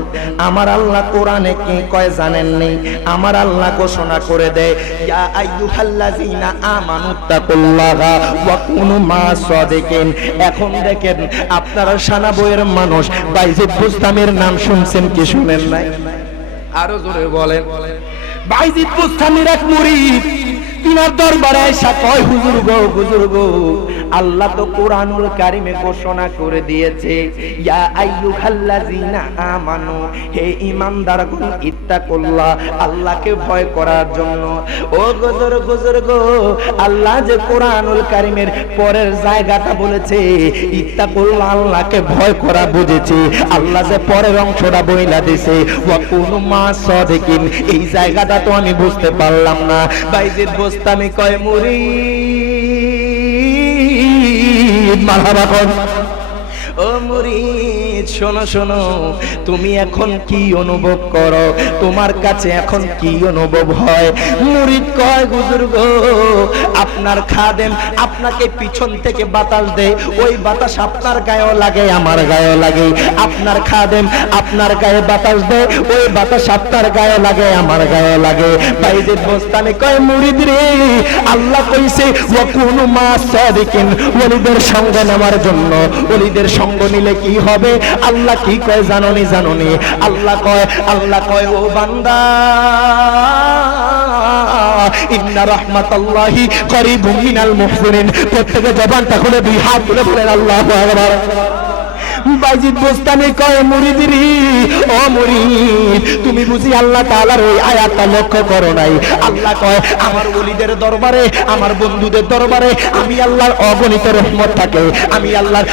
আমার আল্লাহ কোরআনে কি কয় জানেন নেই আমার আল্লাহ ঘোষণা করে দেয় ইয়া আইয়ুহাল্লাযিনা আমানুত্তাকুল্লাহা ওয়া কুনু মা'আস সাদিকিন এখন দেখেন আপনারা সানা বইয়ের মানুষ বাইজিদ বুস্তামির নাম শুনছেন কি শুনেন নাই আরো জোরে বলেন বাইজিদ বুস্তামির এক মুরিদ তিনার দরবারে এসে কয় হুজুর গো আল্লাহ তো কোরআনুল কারিমে ঘোষণা করে দিয়েছে ইয়া আইয়ুহাল্লাযিনা আমানু হে ঈমানদারগণ ইত্তাকুল্লাহ আল্লাহকে ভয় করার জন্য ও হুজুর গো আল্লাহ যে কোরআনুল কারিমের পরের জায়গাটা বলেছে ইত্তাকুল্লাহ আল্লাহকে ভয় করা বুঝেছে আল্লাহ যে পরের অংশটা বইলা দিয়েছে ওয়া কুনু মা'আস সাদিকিন এই জায়গাটা তো আমি বুঝতে পারলাম না বাইজিদ বুস্তামি কয় মুরিদ মারহাবা কোন ও মুরিদ শোনো শোনো তুমি এখন কি অনুভব করো তোমার কাছে এখন কি অনুভব হয় মুরিদ কয় হুজুর গো আপনার খাদেম আপনাকে পিছন থেকে বাতাস দেয় ওই বাতাস আপনার গায়েও লাগে আমার গায়েও লাগে আপনার খাদেম আপনার গায়ে বাতাস দেয় ওই বাতাস আপনার গায়ে লাগে আমার গায়েও লাগে বাইজিদ বুস্তামি কয় মুরিদ রে আল্লাহ কইছে ওয়া কুনু মা'আস সাদিকিন ওলিদের সঙ্গ নেওয়ার জন্য ওলিদের সঙ্গ নিলে কি হবে আল্লাহ কি কয় জানোনি আল্লাহ কয় ও বান্দা ইন্না রাহমাতাল্লাহি করিবুম মিনাল মুহসিনিন প্রত্যেকে জবানটা খুলে দুই হাত তুলে বলেন আল্লাহু আকবার বাইজিদ বুস্তামি কয় মুরিদরি ও মুরিদ তুমি বুঝি আল্লাহ তাআলার ওই আয়াতটা লক্ষ্য করো নাই আল্লাহ কয় আমার ওলিদের দরবারে আমার বন্ধুদের দরবারে আমি আল্লাহর অগণিত রহমত থাকে আমি আল্লাহর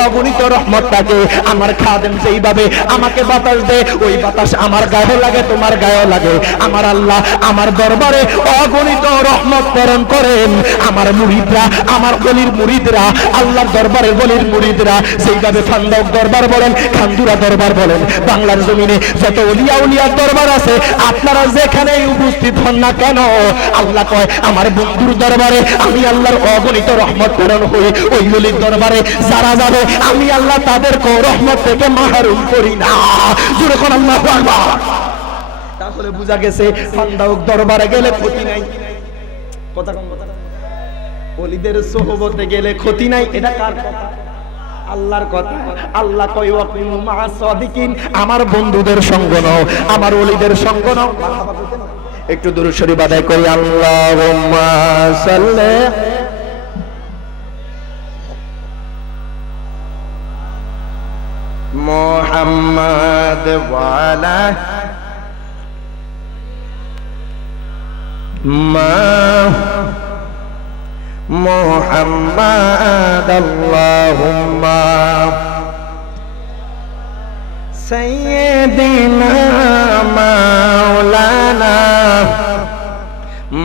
অগণিত রহমত থাকে আমার খাদেম যেইভাবে আমাকে বাতাস দেয় ওই বাতাস আমার গায়ে লাগে তোমার গায়ে লাগে আমার আল্লাহ আমার দরবারে অগণিত রহমত প্রেরণ করেন আমার মুরিদরা আমার ওলির মুরিদরা আল্লাহর দরবারে ওলির মুরিদরা সেইভাবে ফান্দাউক দরবার বলেন খান্দুরা দরবার বলেন বাংলার জমিনে যত উলিয়ার দরবার আছে আপনারা যেখানেই উপস্থিত হন না কেন আল্লাহ কয় আমার বন্ধুর দরবারে আমি আল্লাহর অগণিত রহমত প্রেরণ হই ওই ওলির দরবারে যারা যাবে আমি আল্লাহ তাদেরকে রহমত থেকে মাহরুম করি না জোরে কোন আল্লাহু আকবার তাহলে বুঝা গেছে ফান্দাউক দরবারে গেলে ক্ষতি নাই কথা ওলিদের সোহবতে গেলে ক্ষতি নাই এটা কার কথা আল্লাহর কথা আল্লাহ কয় ওয়া কুনু মা'আস সাদিকিন আমার বন্ধুদের সঙ্গ নাও আমার ওলিদের সঙ্গ নাও একটু দুরূদ শরীফ আদায় করি আল্লাহুম্মা সাল্লি মুহাম্মাদ ওয়া আলা মুহাম্মাদ আল্লাহুম্মা সাইয়্যিদিনা মাওলানা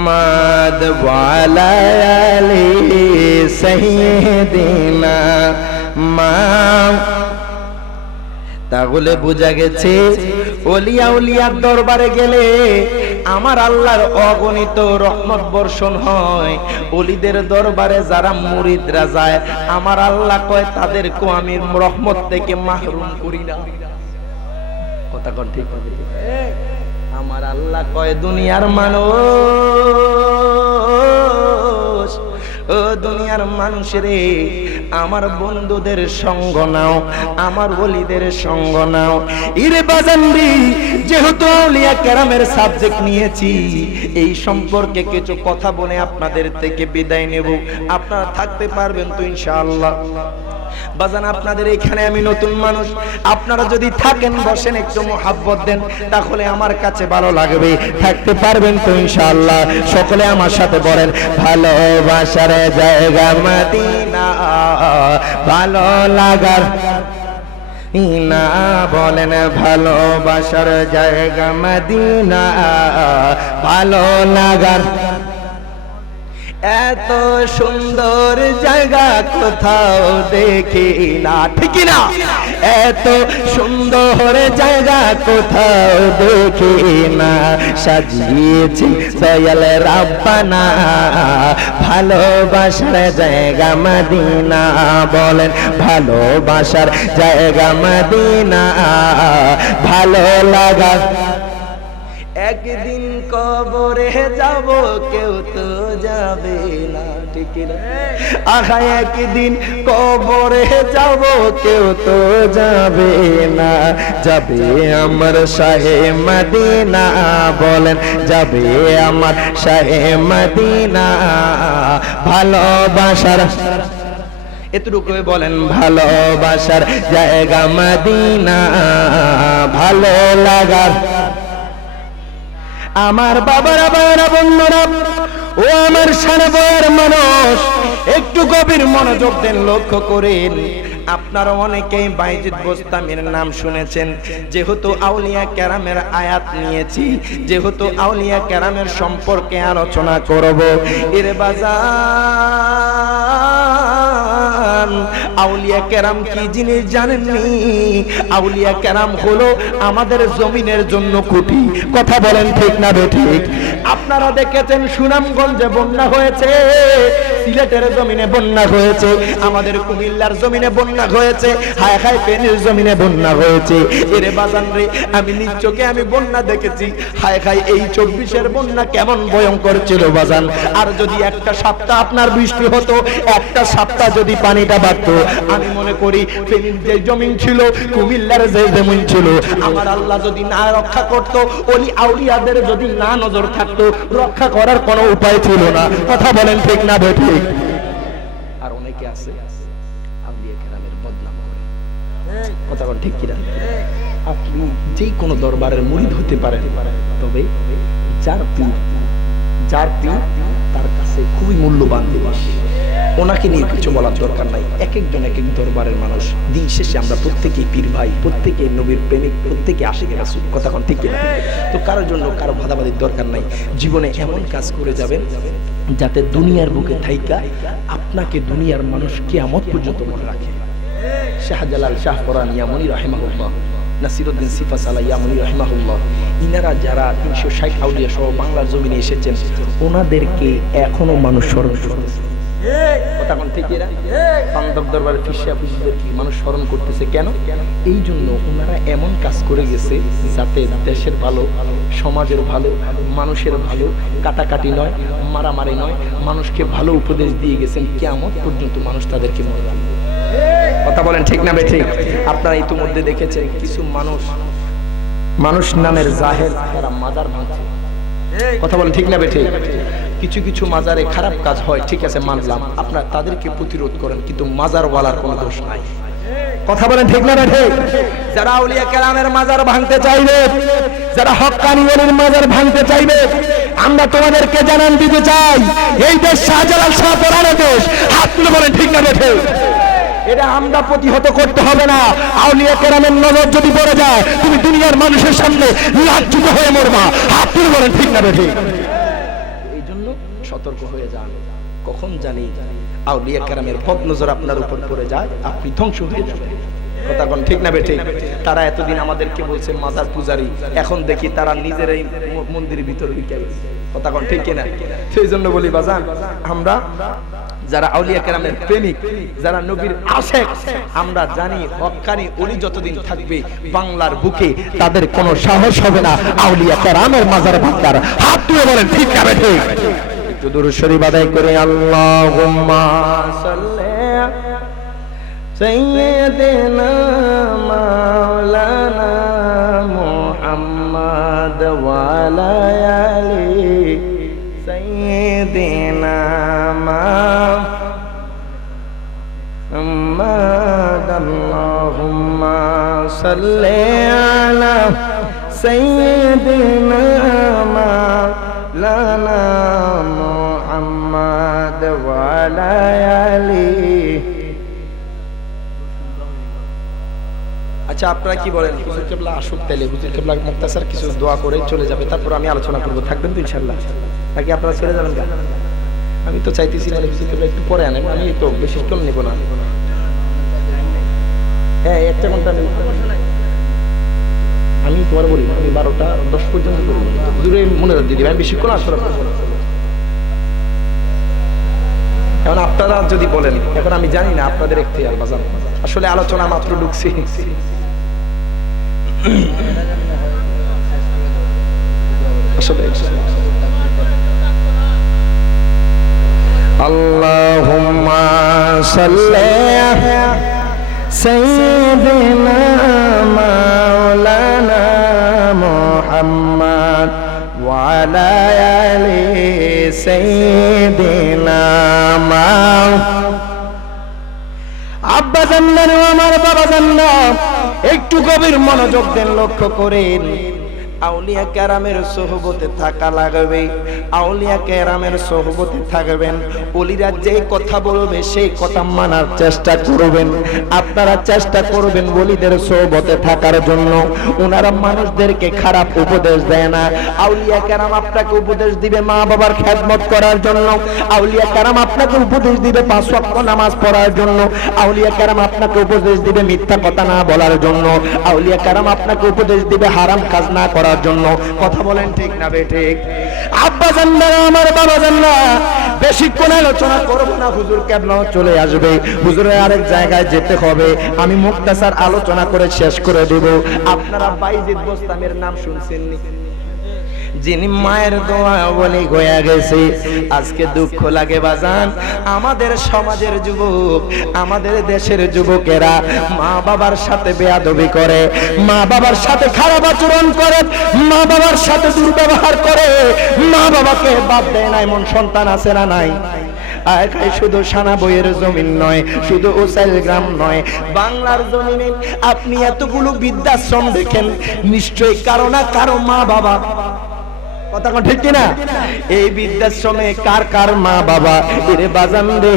মাদ ওয়া আলা আলি সাইয়্যিদিনা মা তাহলে বোঝা গেছে ওলিয়ার দরবারে গেলে আমার আল্লাহর অগণিত রহমত বর্ষণ হয় ওলিদের দরবারে যারা মুরিদরা যায় আমার আল্লাহ কয় তাদেরকে আমি রহমত থেকে মাহরুম করি না কথা কোন ঠিক আমার আল্লাহ কয় দুনিয়ার মানুষ ও দুনিয়ার মানুষরে আমার বন্ধুদের সঙ্গ নাও আমার ওলিদের সঙ্গ নাও ইরে বাজানদি যেহেতু আউলিয়া কেরামের সাবজেক্ট নিয়েছি এই সম্পর্কে কিছু কথা বলে আপনাদের থেকে বিদায় নেব আপনারা থাকতে পারবেন তো ইনশাআল্লাহ বাজান আপনাদের এখানে আমি নতুন মানুষ, আপনারা যদি থাকেন বসেন একটু মোহাব্বত দেন, তাহলে আমার কাছে ভালো লাগবে। থাকতে পারবেন তো ইনশাআল্লাহ? সকলে আমার সাথে বলেন, ভালোবাসার জায়গা মদিনা, ভালো লাগার না, বলেন ভালোবাসার জায়গা মদিনা, ভালো লাগার। এত সুন্দর জায়গা কোথাও দেখি না, ঠিক না? এত সুন্দর জায়গা কোথাও দেখি না, সাজিয়েছি দয়াল রাব্বানা, ভালোবাসার জায়গা মদিনা, বলেন ভালোবাসার জায়গা মদিনা, ভালো লাগা। একদিন কবরে যাব কেউ তো যাবে না, ঠিক না? আহা একদিন কবরে যাব কেউ তো যাবে না, যাবে আমার শাহে মদিনা, বলেন যাবে আমার শাহে মদিনা, ভালোবাসার এতটুকু বলেন ভালোবাসার জায়গা মদিনা, ভালো লাগার। আমার বাবারা বাবারা বন্ধুরা ও আমার সারা বয়ের মানুষ, একটু গভীর মনোযোগ দেন, লক্ষ্য করেন। আপনারা অনেকেই বাইজিদ বোস্তামির নাম শুনেছেন। যেহেতু আউলিয়া কেরামের আয়াত নিয়েছি, যেহেতু আউলিয়া কেরামের সম্পর্কে আলোচনা করব, এর বাজার আউলিয়া কেরাম কি জিনিস জানেননি? আউলিয়া কেরাম হলো আমাদের জমিনের জন্য খুঁটি। কথা বলেন ঠিক না বেঠিক? আপনারা দেখেছেন সুনামগঞ্জে বন্যা হয়েছে, সিলেটের জমিনে বন্যা হয়েছে, আমাদের কুমিল্লার জমিনে বন্যা হয়েছে, হায় হায় ফেনীর জমিনে বন্যা হয়েছে। এরে বাজান রে, আমি নিজ চোখে আমি বন্যা দেখেছি। হায় হায় এই 24-এর বন্যা কেমন ভয়ঙ্কর ছিল বাজান। আর যদি একটা সপ্তাহ আপনার বৃষ্টি হতো, একটা সপ্তাহ যদি পানিটা বাড়তো, আমি মনে করি ফেনীর যে জমিন ছিল, কুমিল্লার যে জমিন ছিল, আমার আল্লাহ যদি না রক্ষা করত, ওলি আউলিয়াদের যদি না নজর থাকতো, রক্ষা করার কোনো উপায় ছিল না। কথা বলেন ঠিক না বেঠিক? আর অনেকে আছে আউলিয়া কেরামের বদনাম করে। কথা বলেন ঠিক কিনা? আপনি যে কোনো দরবারের মুরিদ হতে পারেন, তবে যার পীর তার কাছে খুবই মূল্যবান জিনিস। ওনাকে নিয়ে কিছু বলার দরকার নাই। এক একজন এক এক দরবারের মানুষ। দিন শেষে আমরা প্রত্যেকেই পীর ভাই, প্রত্যেকেই নবীর প্রেমিক, প্রত্যেকে আশিক রাসূল। কথা কোন ঠিক কিনা? তো কারোর জন্য কারো ভাদাবাদির দরকার নাই। জীবনে এমন কাজ করে যাবেন যাতে দুনিয়ার বুকে থাইকা আপনাকে দুনিয়ার মানুষ কিয়ামত পর্যন্ত মনে রাখে। শাহজালাল শাহ ফরান ইয়ামনি রাহিমাহুল্লাহ, নাসিরউদ্দিন সিফাস আলা ইয়ামনি রাহিমাহুল্লাহ, ইনারা যারা 360 আউলিয়া সহ বাংলার জমিনে এসেছেন, ওনাদেরকে এখনো মানুষ স্মরণ করতেছে। কথা কোন ঠিক এরা? পান্ডব দরবারের ফিসিয়াফিসদেরকে মানুষ স্মরণ করতেছে কেন? এই জন্য ওনারা এমন কাজ করে গেছে যাতে দেশের ভালো, সমাজের ভালো, মানুষের ভালো, কাটাকাটি নয়, মারামারি নয়, মানুষকে ভালো উপদেশ দিয়ে গেছেন, কিয়ামত পর্যন্ত মানুষ তাদেরকে মনে রাখবে। কথা বলেন ঠিক না বেঠিক? আপনারা ইতিমধ্যে দেখেছেন কিছু মানুষ নামের জাহেল, তারা মাজার ভাঙছে। কথা বলেন ঠিক না বেঠিক? কিছু কিছু মাজারে খারাপ কাজ হয়, ঠিক আছে মানলাম, আপনারা তাদেরকে প্রতিরোধ করেন, কিন্তু মাজারওয়ালার কোনো দোষ নাই। কথা বলেন ঠিক না বেঠিক? যারা আউলিয়া কেরামের মাজার ভাঙতে চাইবে, যারা হক্কানি ওলির মাজার ভাঙতে চাইবে, আমরা তোমাদেরকে জানান দিতে চাই, এই দেশ শাহজালাল শাহ পরানের দেশ। হাত তুলে বলেন ঠিক না বেঠিক? এটা আমরা প্রতিহত করতে হবে না। আউলিয়া কেরামের নজর যদি পড়ে যায়, তুমি দুনিয়ার মানুষের সামনে লাজ্জিত হয়ে মরবা। হাত তুলে বলেন ঠিক না বেঠিক? এই জন্য সতর্ক হয়ে যান। কখন জানি আউলিয়া কেরামের বদ নজর আপনার উপর পড়ে যায়, আপনি ধ্বংস হয়ে যাবেন। কথা কোন ঠিক না বেঠিক? তারা এতদিন আমাদেরকে বলছে মাজার পূজারি, এখন দেখি তারা নিজেরাই মন্দিরের ভিতরে ঢুকে গেছে। কথা কোন ঠিক কিনা? সেই জন্য বলি বাজান, আমরা যারা আউলিয়া কেরামের প্রেমিক, যারা নবীর আশিক, আমরা জানি হক্কানি ওলি যতদিন থাকবে বাংলার বুকে, তাদের কোনো সাহস হবে না আউলিয়া কেরামের মাজার ভাঙার। হাত তুলে বলেন ঠিক না বেঠিক? একটু দুরূদ শরীফ আদায় করে আল্লাহুম্মা সাল্লি সাইয়্যিদিনা মাওলানা মুহাম্মদ ওয়া আলা আলি সাইয়্যিদিনা আল্লাহুম্মা সাল্লি আলা সাইয়্যিদিনা মাওলানা মুহাম্মাদ ওয়া আলা আলিহি। আচ্ছা, আপনারা কি বলেন? হুজুর কেবলা আসুক, তাইলে হুজুর কেবলা মুক্তাসার কিছু দোয়া করে চলে যাবে, তারপর আমি আলোচনা করবো। থাকবেন তো ইনশাআল্লাহ? নাকি আপনারা চলে যাবেন? কেন? আমি তো চাইতেছি না হুজুর কেবলা একটু পরে আনেন, আমি তো বেশিক্ষণ নেব না। হ্যাঁ, 1 ঘন্টা আমি তোমার বলি, আমি 12টা 10 পর্যন্ত করি। হুজুরে মনে রাখ দিদি, আমি বেশিক্ষণ আসলে এখন আপনারা যদি বলেন, এখন আমি জানি না আপনাদের এখতিয়ার বাজান, আসলে আলোচনা মাত্র ঢুকছি। আসলে আল্লাহুম্মা সাল্লি আলা সাইয়্যিদিনা মাওলানা মুহাম্মাদ ওয়া আলা আলি সাইয়্যিদিনা আব্বা জান্নাত আমার বাবা জান্নাত, একটু গভীর মনোযোগ দেন, লক্ষ্য করেন। আউলিয়া কেরামের সোহবতে থাকা লাগবে, আউলিয়া কেরামের সোহবতে থাকবেন। ওলিরা যে কথা বলবে সেই কথা মানার চেষ্টা করবেন। আপনারা চেষ্টা করবেন ওলিদের সোহবতে থাকার জন্য। ওনারা মানুষদেরকে খারাপ উপদেশ দেয় না। আউলিয়া কেরাম আপনাকে উপদেশ দিবে মা বাবার খেদমত করার জন্য। আউলিয়া কেরাম আপনাকে উপদেশ দিবে 5 ওয়াক্ত নামাজ পড়ার জন্য। আউলিয়া কেরাম আপনাকে উপদেশ দিবে মিথ্যা কথা না বলার জন্য। আউলিয়া কেরাম আপনাকে উপদেশ দিবে হারাম কাজ না করার জন্য। কথা বলেন ঠিক না বেঠিক? আব্বা জান্নাত আমার বাবা জান্নাত, বেশিক্ষণ আলোচনা করব না, হুজুর কেবলাও চলে আসবে। হুজুরের আরেক জায়গায় যেতে হবে, আমি মুক্তাসার আলোচনা করে শেষ করে দেব। আপনারা বাইজিদ বোস্তামের নাম শুনছেন নি? যিনি মায়ের দোয়া বলে হয়ে গেছে। আজকে দুঃখ লাগে বাজান, আমাদের সমাজের যুবক, আমাদের দেশের যুবকেরা মা বাবার সাথে বেয়াদবি করে, মা বাবার সাথে খারাপ আচরণ করে, মা বাবার সাথে দুর্ব্যবহার করে, মা বাবাকে বাদ দেয় না। এমন সন্তান আছে না নাই? শুধু সানা বইয়ের জমিন নয়, শুধু ওসাইল গ্রাম নয়, বাংলার জমিনে আপনি এতগুলো বৃদ্ধাশ্রম দেখেন, নিশ্চয়ই কারো না কারো মা বাবা, কথা কোন ঠিক কিনা? এই বৃদ্ধাশ্রমে কার কার মা বাবা? এরে বাজান রে,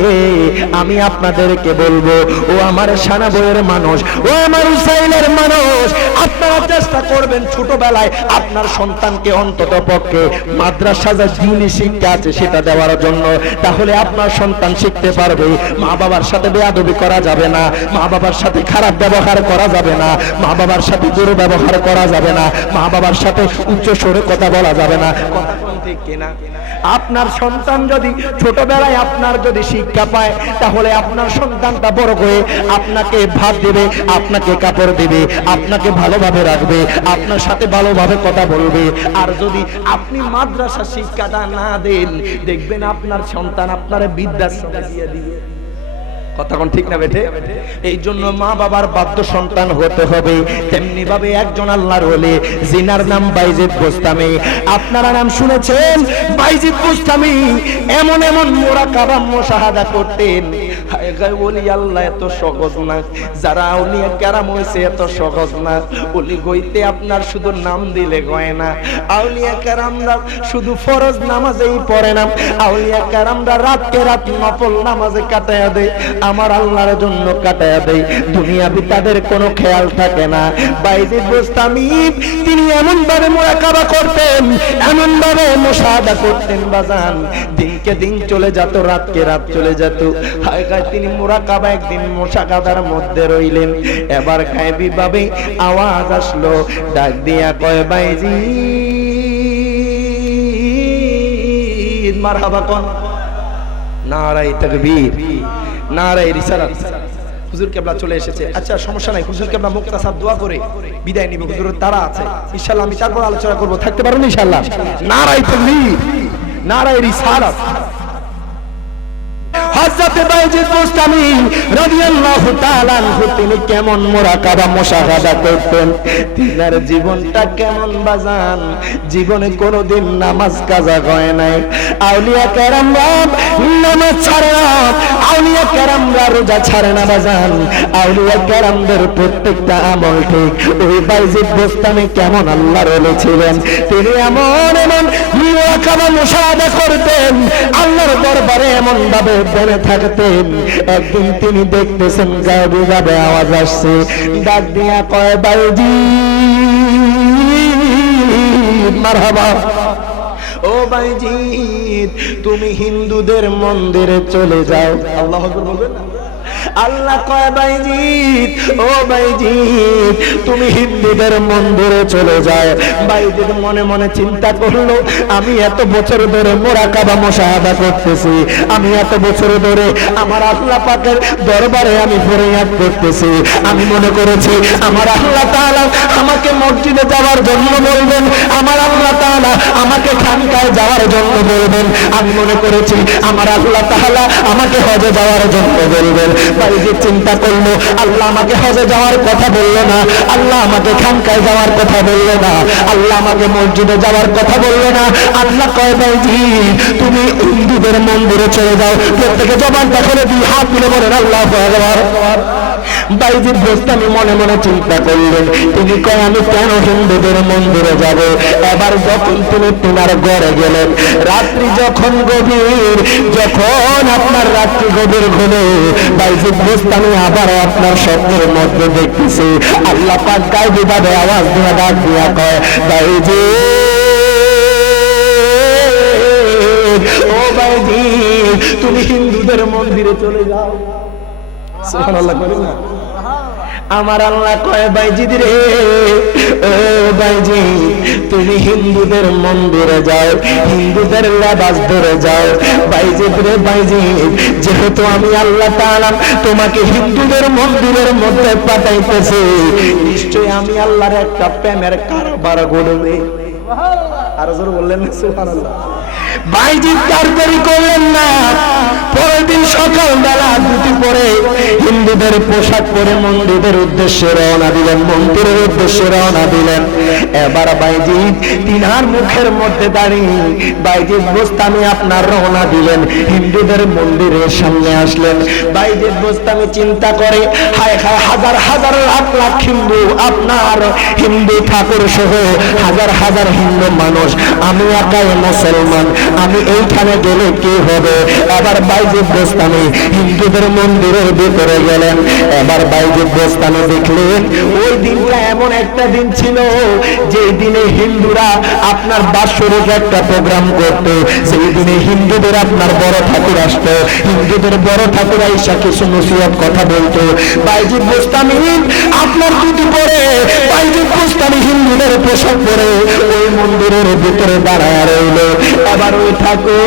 আমি আপনাদেরকে বলবো, ও আমার সানা বইয়ের মানুষ, ও আমার উসাইলের মানুষ, আপনারা চেষ্টা করবেন ছোটবেলায় আপনার সন্তানকে অন্তত পক্ষে মাদ্রাসা যা দ্বীনি শিক্ষা আছে সেটা দেওয়ার জন্য। তাহলে আপনার সন্তান শিখতে পারবে মা বাবার সাথে বেয়াদবি করা যাবে না, মা বাবার সাথে খারাপ ব্যবহার করা যাবে না, মা বাবার সাথে দুর্ব্যবহার করা যাবে না, মা বাবার সাথে উচ্চ স্বরে কথা বলা যাবে না। কথা কোন ঠিক কিনা? আপনার সন্তান যদি ছোটবেলায় আপনার যদি শিক্ষা পায়, তাহলে আপনার সন্তানটা বড় হয়ে আপনাকে ভাত দেবে, আপনাকে কাপড় দেবে, আপনাকে ভালোভাবে রাখবে, আপনার সাথে ভালোভাবে কথা বলবে। আর যদি আপনি মাদ্রাসা শিক্ষাটা না দেন, দেখবেন আপনার সন্তান আপনার বৃদ্ধাশ্রমে দিয়ে দিবে। কথা কোন ঠিক না বেঠে? এই জন্য মা বাবার বাধ্য সন্তান হতে হবে। তেমনি ভাবে একজন আল্লাহর ওলি, জিনার নাম বাইজিদ বোস্তামি। আপনারা নাম শুনেছেন বাইজিদ বোস্তামি। এমন এমন মুরাকাবা মুশাহাদা করতেন, হায় গায় ওলি আল্লাহ এত সহজ না, যারা আউলিয়া কেরাম হয়েছে এত সহজ না। ওলি হইতে আপনার শুধু নাম দিলে হয় না। আউলিয়া কেরামরা শুধু ফরজ নামাজেই পড়ে না, আউলিয়া কেরামরা রাতকে রাত নফল নামাজে কাটায়া দেয়, আমার আল্লাহর জন্য কাটায়া দেয়। দুনিয়াবি তাদের কোনো খেয়াল থাকে না। বাইজিদ বোস্তামি তিনি এমন ভাবে মুরাকাবা করতেন, এমন ভাবে মুশাহাদা করতেন বাজান, দিনকে দিন চলে যেত, রাতকে রাত চলে যেত। হায় গায় তিনি মুরাকাবা একদিন মুশাহাদার মধ্যে রইলেন। এবার গায়বী ভাবে আওয়াজ আসলো, ডাক দিয়া কয় বাইজিদ মারহাবা কোন? নারায়ে তাকবীর, নারায়ে রিসালাত। হুজুর কেবলা চলে এসেছে। আচ্ছা সমস্যা নাই, হুজুর কেবলা মুক্তাসার দোয়া করে বিদায় নিব। হুজুরের তারা আছে, ইনশাআল্লাহ আমি তারপর আলোচনা করব। থাকতে পারবেন ইনশাআল্লাহ? নারায়ে তাকবীর, নারায়ে রিসালাত। হযরতে বাইজিদ বুস্তামি রাদিয়াল্লাহু তাআলা আনহু তিনি কেমন মুরাকাবা মুশাহাদা করতেন, তিনার জীবনটা কেমন বাজান, জীবনে কোনোদিন নামাজ কাজা হয় নাই। আউলিয়া কেরামরা নামাজ ছাড়ে না, আউলিয়া কেরামরা রোজা ছাড়ে না বাজান, আউলিয়া কেরামদের প্রত্যেকটা আমল ঠিক। ওই বাইজিদ বুস্তামি কেমন আল্লাহর ওলি ছিলেন, তিনি এমন এমন মুরাকাবা মুশাহাদা করতেন, আল্লাহর দরবারে এমন ভাবে বেড়ে থাকতেন। একদিন তিনি দেখতেছেন গায়েবী ভাবে আওয়াজ আসছে, ডাক দিয়া কয় বাইজিদ মারহাবা, ও বাইজিদ তুমি হিন্দুদের মন্দিরে চলে যাও। আল্লাহু আকবার বলবেন না? আল্লাহ কয় বাইজিদ, ও বাইজিদ তুমি হিন্দুদের মন্দিরে চলে যায়। বাইজিদ মনে মনে চিন্তা করলো, আমি এত বছর ধরে মুরাকাবা মুশাহাদা করতেছি, আমি এত বছর ধরে আমার আল্লাহ পাকের দরবারে আমি ফরিয়াদ করতেছি, আমি মনে করেছি আমার আল্লাহ তাআলা আমাকে মসজিদে যাওয়ার জন্য বলবেন, আমার আল্লাহ তাআলা আমাকে খানকায় যাওয়ার জন্য বলবেন, আমি মনে করেছি আমার আল্লাহ তাআলা আমাকে হজে যাওয়ার জন্য বলবেন। বাইজিদ চিন্তা করলো, আল্লাহ আমাকে হজে যাওয়ার কথা বললো না, আল্লাহ আমাকে খানকায় যাওয়ার কথা বললো না, আল্লাহ আমাকে মসজিদে যাওয়ার কথা বললো না। আল্লাহ কয় বাইজিদ তুমি হিন্দুদের মন্দিরে চলে যাও। প্রত্যেকে জবানটা খুলে দুই হাত মিলে বলেন আল্লাহু আকবার। বাইজিদ বুস্তামি মনে মনে চিন্তা করলেন, তিনি কয় আমি কেন হিন্দুদের মন্দিরে যাব। এবার যখন তিনি তিনার ঘরে গেলেন, রাত্রি যখন গভীর, যখন আপনার রাত্রি গভীর হলো, বাইজিদ বুস্তামি আবার আপনার স্বপ্নের মধ্যে দেখতেছে আল্লাহ পাক গায়েবী ভাবে আওয়াজ দিয়ে ডাক দিয়া কয় বাইজিদ, ও বাইজিদ তুমি হিন্দুদের মন্দিরে চলে যাও। সুবহানাল্লাহ বলেন না? আমার আল্লাহ কয় বাইজিদ রে, ও বাইজিদ তুমি হিন্দুদের মন্দিরে যাও, হিন্দুদের লেবাস ধরে যাও। বাইজিদ রে বাইজিদ, যেহেতু আমি আল্লাহ তাআলা তোমাকে হিন্দুদের মন্দিরের মধ্যে পাঠাইতেছি, নিশ্চয়ই আমি আল্লাহর একটা প্রেমের কারবার গড়বে। আরো জোরে বললেন না সুবহানাল্লাহ? বাইজিদ তার দেরি করলেন না, পরের দিন সকালবেলা দুটি পরে হিন্দুদের পোশাক পরে মন্দিরের উদ্দেশ্যে রওনা দিলেন, মন্দিরের উদ্দেশ্যে রওনা দিলেন। এবার বাইজিদ তিনার মুখের মধ্যে দাঁড়িয়ে বাইজিদ বুস্তামি আপনার রওনা দিলেন, হিন্দুদের মন্দিরের সামনে আসলেন। বাইজিদ বুস্তামি চিন্তা করে, হায় হায় হাজার হাজার লাখ লাখ হিন্দু, আপনার হিন্দু ঠাকুর সহ হাজার হাজার হিন্দু মানুষ, আমি একাই মুসলমান, আমি এইখানে গেলে কি হবে। এবার বাইজিদ বুস্তামি হিন্দুদের মন্দিরের ভিতরে গেলেন। এবার বাইজিদ বুস্তামি দেখলেন ওই দিনটা এমন একটা দিন ছিল যে দিনে হিন্দুরা আপনার বাৎসরিক একটা প্রোগ্রাম করত, সেই দিনে হিন্দুদের আপনার বড় ঠাকুর আসতো, হিন্দুদের বড় ঠাকুর আইসা কিছু নসিহত কথা বলতো। বাইজিদ বুস্তামি আপনার দুটি পরে, বাইজিদ বুস্তামি হিন্দুদের পোশাক পরে ওই মন্দিরের ভিতরে দাঁড়ায় রইল। এবার ওই ঠাকুর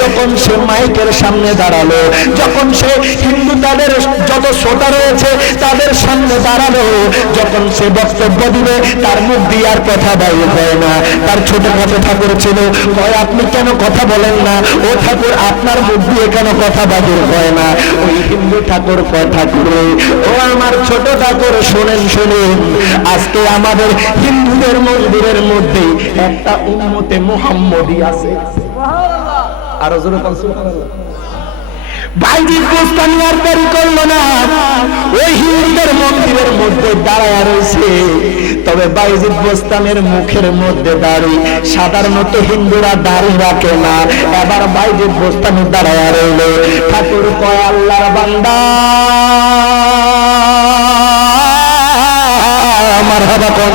যখন সে মাইকের সামনে দাঁড়ালো, যখন সে হিন্দু তাদের যত শ্রোতা রয়েছে তাদের সামনে দাঁড়ালো, যখন সে বক্তব্য দিবে তার মুখ দিয়ে আর কথা বাইরে হয় না। তার ছোটখাটো ঠাকুর ছিল, কয় আপনি কেন কথা বলেন না, ও ঠাকুর আপনার মুখ দিয়ে কেন কথা বাহির হয় না। ওই হিন্দু ঠাকুর কয় ঠাকুর, ও আমার ছোট ঠাকুর শোনেন শোনেন, আজকে আমাদের হিন্দুদের মন্দিরের মধ্যে একটা উম্মতে মুহাম্মদী আছে। আরো জোরে বলুন সুবহানাল্লাহ। বাইজিদ বুস্তামি আর দেরি করলো না, ওই হিন্দুদের মন্দিরের মধ্যে দাঁড়ায় রয়েছে। তবে বাইজিদ বুস্তামির মুখের মধ্যে দাড়ি, সাধারণত হিন্দুরা দাড়ি রাখে না। এবার বাইজিদ বুস্তামি দাঁড়ায় রইল। ঠাকুর কয় আল্লাহর বান্দা, মারহাবা কোন,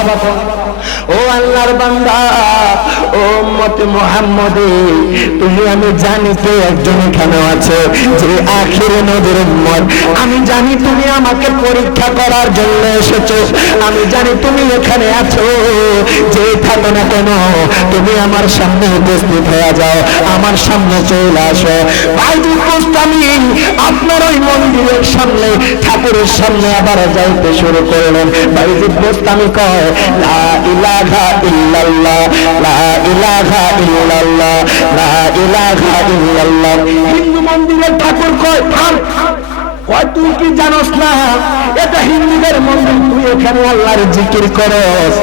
ও আল্লাহর বান্দা, ও উম্মতে মুহাম্মদী, তুমি আমি জানি তো একজন এখানে আছে যে আখিরে নবীর উম্মত। আমি জানি তুমি আমাকে পরীক্ষা করার জন্য এসেছো, আমি জানি তুমি এখানে আছো। যে থাকো না কেন তুমি আমার সামনে উপস্থিত হয়ে যাও, আমার সামনে চলে আসো। বাইজিদ বুস্তামি আপনার ওই মন্দিরের সামনে ঠাকুরের সামনে আবার যাইতে শুরু করলেন। বাইজিদ বুস্তামি কয় লা ইলাহা ইল্লাল্লাহ, লা ইলাহা ইলাহা ইল্লাল্লাহ, লা ইলাহা ইল্লাল্লাহ। হিন্দু মন্দিরের ঠাকুর কয় থাম, কয় তুই কি জানোস না এটা হিন্দুদের মন্দির, তুই এখানে আল্লাহর জিকির করস।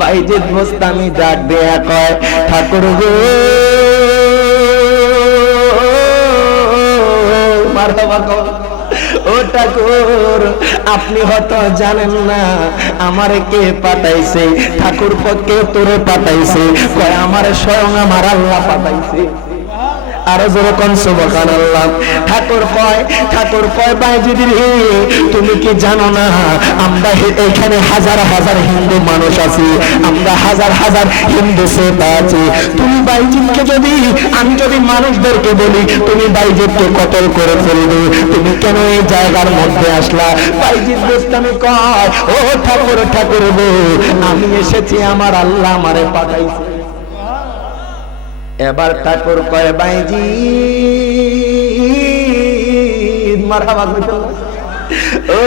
বাইজিদ বোস্তামি ডাক দেয়া কয় ঠাকুর গো, মারহাবা কও, ও ঠাকুর আপনি হয়তো জানেন না আমারে কে পাঠাইছে। ঠাকুর কে তোরে পাঠাইছে? কয় আমারে স্বয়ং আমার আল্লাহ পাঠাইছে। আরো জোরে কোন সুবহানাল্লাহ। ঠাকুর কয় বাইজিদ রে তুমি কি জানো না আমরা এখানে হাজার হাজার হিন্দু মানুষ আছি, আমরা হাজার হাজার হিন্দু শ্রোতা আছি। তুমি বাইজিদকে আমি যদি মানুষদেরকে বলি তুমি বাইজিদকে কতল করে ফেলবে, তুমি কেন এই জায়গার মধ্যে আসলা? বাইজিদ বোস্তামি কয় ও ঠাকুর গো, আমি এসেছি আমার আল্লাহ আমারে পাঠাইছে। এবার ঠাকুর কয় বাইজিদ, মারহাবা কইতেন, ও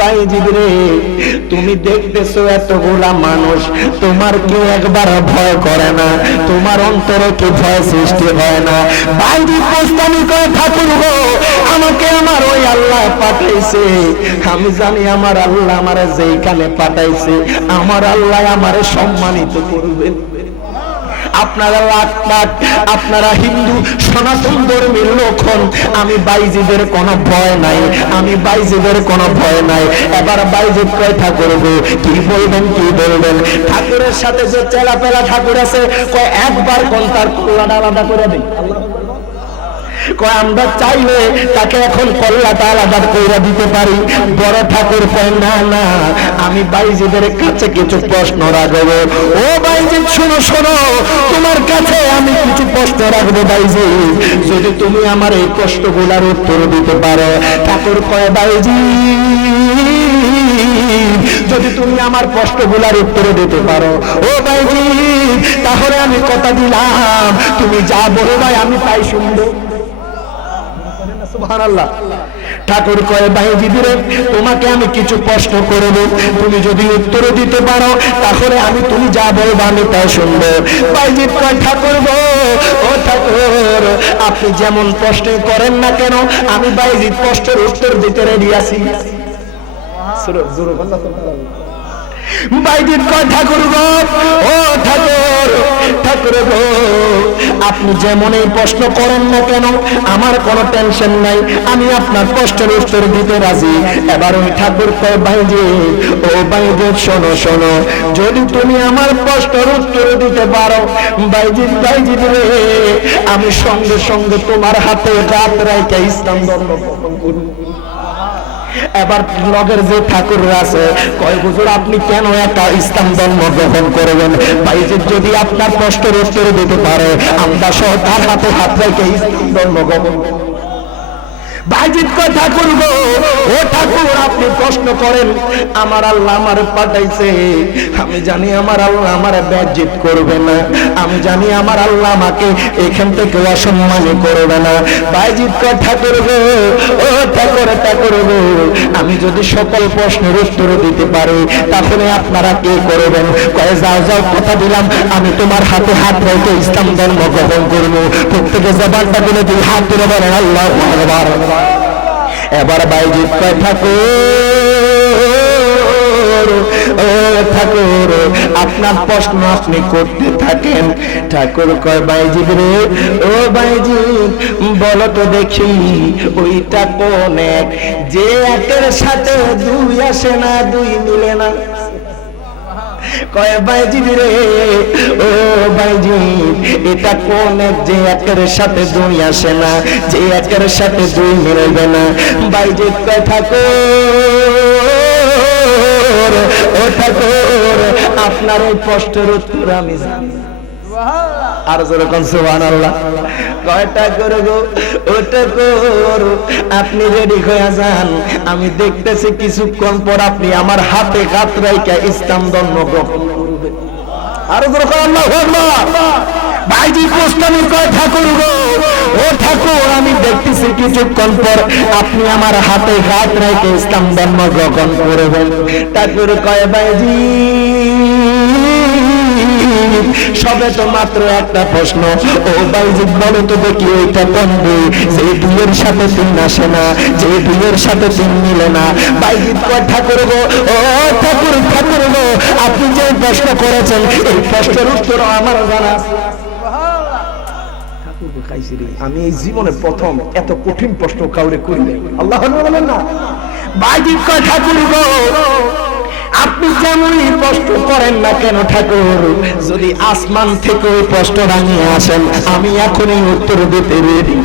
বাইজিদ রে তুমি দেখতেছো এতগুলা মানুষ, তোমার কি একবার ভয় করে না? তোমার অন্তরে কি ভয় সৃষ্টি হয় না? বাইজিদ বোস্তামি কয় ঠাকুর গো, আমাকে আমার ওই আল্লাহ পাঠাইছে, আমি জানি আমার আল্লাহ আমারে যেইখানে পাঠাইছে আমার আল্লাহ আমারে সম্মানিত করবেন। আপনারা লাখ লাখ আপনারা হিন্দু সনাতন ধর্মের লোক হন, আমি বাইজিদের কোনো ভয় নাই, আমি বাইজিদের কোনো ভয় নাই। এবার বাইজিদ কয় ঠাকুর গো কি বলবেন? ঠাকুরের সাথে যে চেলাপেলা ঠাকুর আছে কয় একবার কোন তার কল্লাটা আলাদা করে দিই। কয় আমরা চাইলে তাকে এখন কল্লাটা আলাদা করে দিতে পারি। বড় ঠাকুর কয় না না, আমি বাইজিদের কাছে কিছু প্রশ্ন রাখবো। ও বাইজিদ শোনো, তোমার কাছে আমি কিছু প্রশ্ন রাখবো বাইজিদ, যদি তুমি আমার এই প্রশ্নগুলোর উত্তর দিতে পারো। ঠাকুর কয় বাইজিদ যদি তুমি আমার প্রশ্নগুলোর উত্তর দিতে পারো ও বাইজিদ তাহলে আমি কথা দিলাম তুমি যা বলবে আমি তাই শুনবো। সুবহানাল্লাহ। ঠাকুর কয় বাইজিদ রে তোমাকে আমি কিছু প্রশ্ন করব, তুমি যদি উত্তর দিতে পারো তাহলে তুমি যা বলবে আমি তাই শুনবো। বাইজিদ কয় ঠাকুর গো, ও ঠাকুর আপনি যেমন প্রশ্ন করেন না কেন আমি বাইজিদ প্রশ্নের উত্তর দিতে রেডি আছি। বাইজিদ কয় ঠাকুর গো, ও ঠাকুর গো আপনি যেমন এই প্রশ্ন করেন না কেন আমার কোনো টেনশন নাই, আমি আপনার প্রশ্নের উত্তর দিতে রাজি। এবার ওই ঠাকুর কয় বাইজিদ, ও বাইজিদ শোনো, যদি তুমি আমার প্রশ্নের উত্তর দিতে পারো বাইজিদ রে আমি সঙ্গে সঙ্গে তোমার হাতে রাত রাইতে ইসলাম ধর্ম গ্রহণ করব। এবার লগের যে ঠাকুর আছে কয় হুজুর আপনি কেন একা ইসলাম ধর্ম গ্রহণ করবেন? বাইজিদ যদি আপনার প্রশ্নের উত্তর দিতে পারে আমরা সহ তার হাতে হাত রেখে ইসলাম ধর্ম গ্রহণ করব। বাইজিদ কয় ঠাকুর গো, ও ঠাকুর আপনি প্রশ্ন করেন, আমার আল্লাহ আমার পাঠাইছে, আমি জানি আমার আল্লাহ আমার বেজ্জিত করবে না, আমি জানি আমার আল্লাহ আমাকে এখান থেকে অসম্মানী করবে না। বাইজিদ কয় ঠাকুর গো, ও ঠাকুর গো আমি যদি সকল প্রশ্নের উত্তর দিতে পারি তাহলে আপনারা কি করবেন? কয় যাও কথা দিলাম আমি তোমার হাতে হাত রেখে ইসলাম ধর্ম গ্রহণ করবো। প্রত্যেকে জবানটা বলে দিই হাত তুলে বলেন আল্লাহু আকবার। এবার বাইজিদ কয় ঠাকুর আপনার প্রশ্ন আপনি করতে থাকেন। ঠাকুর কয় বাইজিদ রে, ও বাইজিদ বলো তো দেখি ওইটা কোন এক যে একের সাথে দুই আসে না, দুই মিলে না? কয় বাইজিদ রে, ও বাইজিদ এটা কোন এক যে একের সাথে দুই আসে না, যে একের সাথে দুই মিলবে না? বাইজিদ কয় ঠাকুর, ও ঠাকুর আপনার এই প্রশ্নের উত্তর আমি জানি। আর যেরকম সুবহানাল্লাহ। কয় ঠাকুর গো, ও ঠাকুর আপনি রেডি হয়ে যান, আমি দেখতেছি কিছুক্ষণ পর আপনি আমার হাতে হাত রাইখা ইসলাম ধর্ম গ্রহণ করবেন। আর যেরকম আল্লাহু আকবার। বাইজিদ গোস্তামি কয় ঠাকুর গো, ও ঠাকুর আমি দেখতেছি কিছুক্ষণ পর আপনি আমার হাতে হাত রেখে ইসলাম ধর্ম গ্রহণ করবেন। ঠাকুর কয় বাইজিদ সবে তো মাত্র একটা প্রশ্ন। ও বাইজিদ বলো তো দেখি ওইটা কোন বই যে দুইয়ের সাথে তিন আসে না, যে দুইয়ের সাথে তিন মিলে না? বাইজিদ কয় ঠাকুর গো, ও ঠাকুর ঠাকুর গো, আপনি যে প্রশ্ন করেছেন এই প্রশ্নের উত্তর আমার জানা আছে। আমি এই জীবনে প্রথম এত কঠিন প্রশ্ন কাউরে করি নাই। আল্লাহ বলেন না, বাইজিদ কয় ঠাকুর গো, আপনি যেমনই প্রশ্ন করেন না কেন ঠাকুর, যদি আসমান থেকে ওই প্রশ্ন রাঙিয়ে আসেন আমি এখনই উত্তর দিতে রেডি।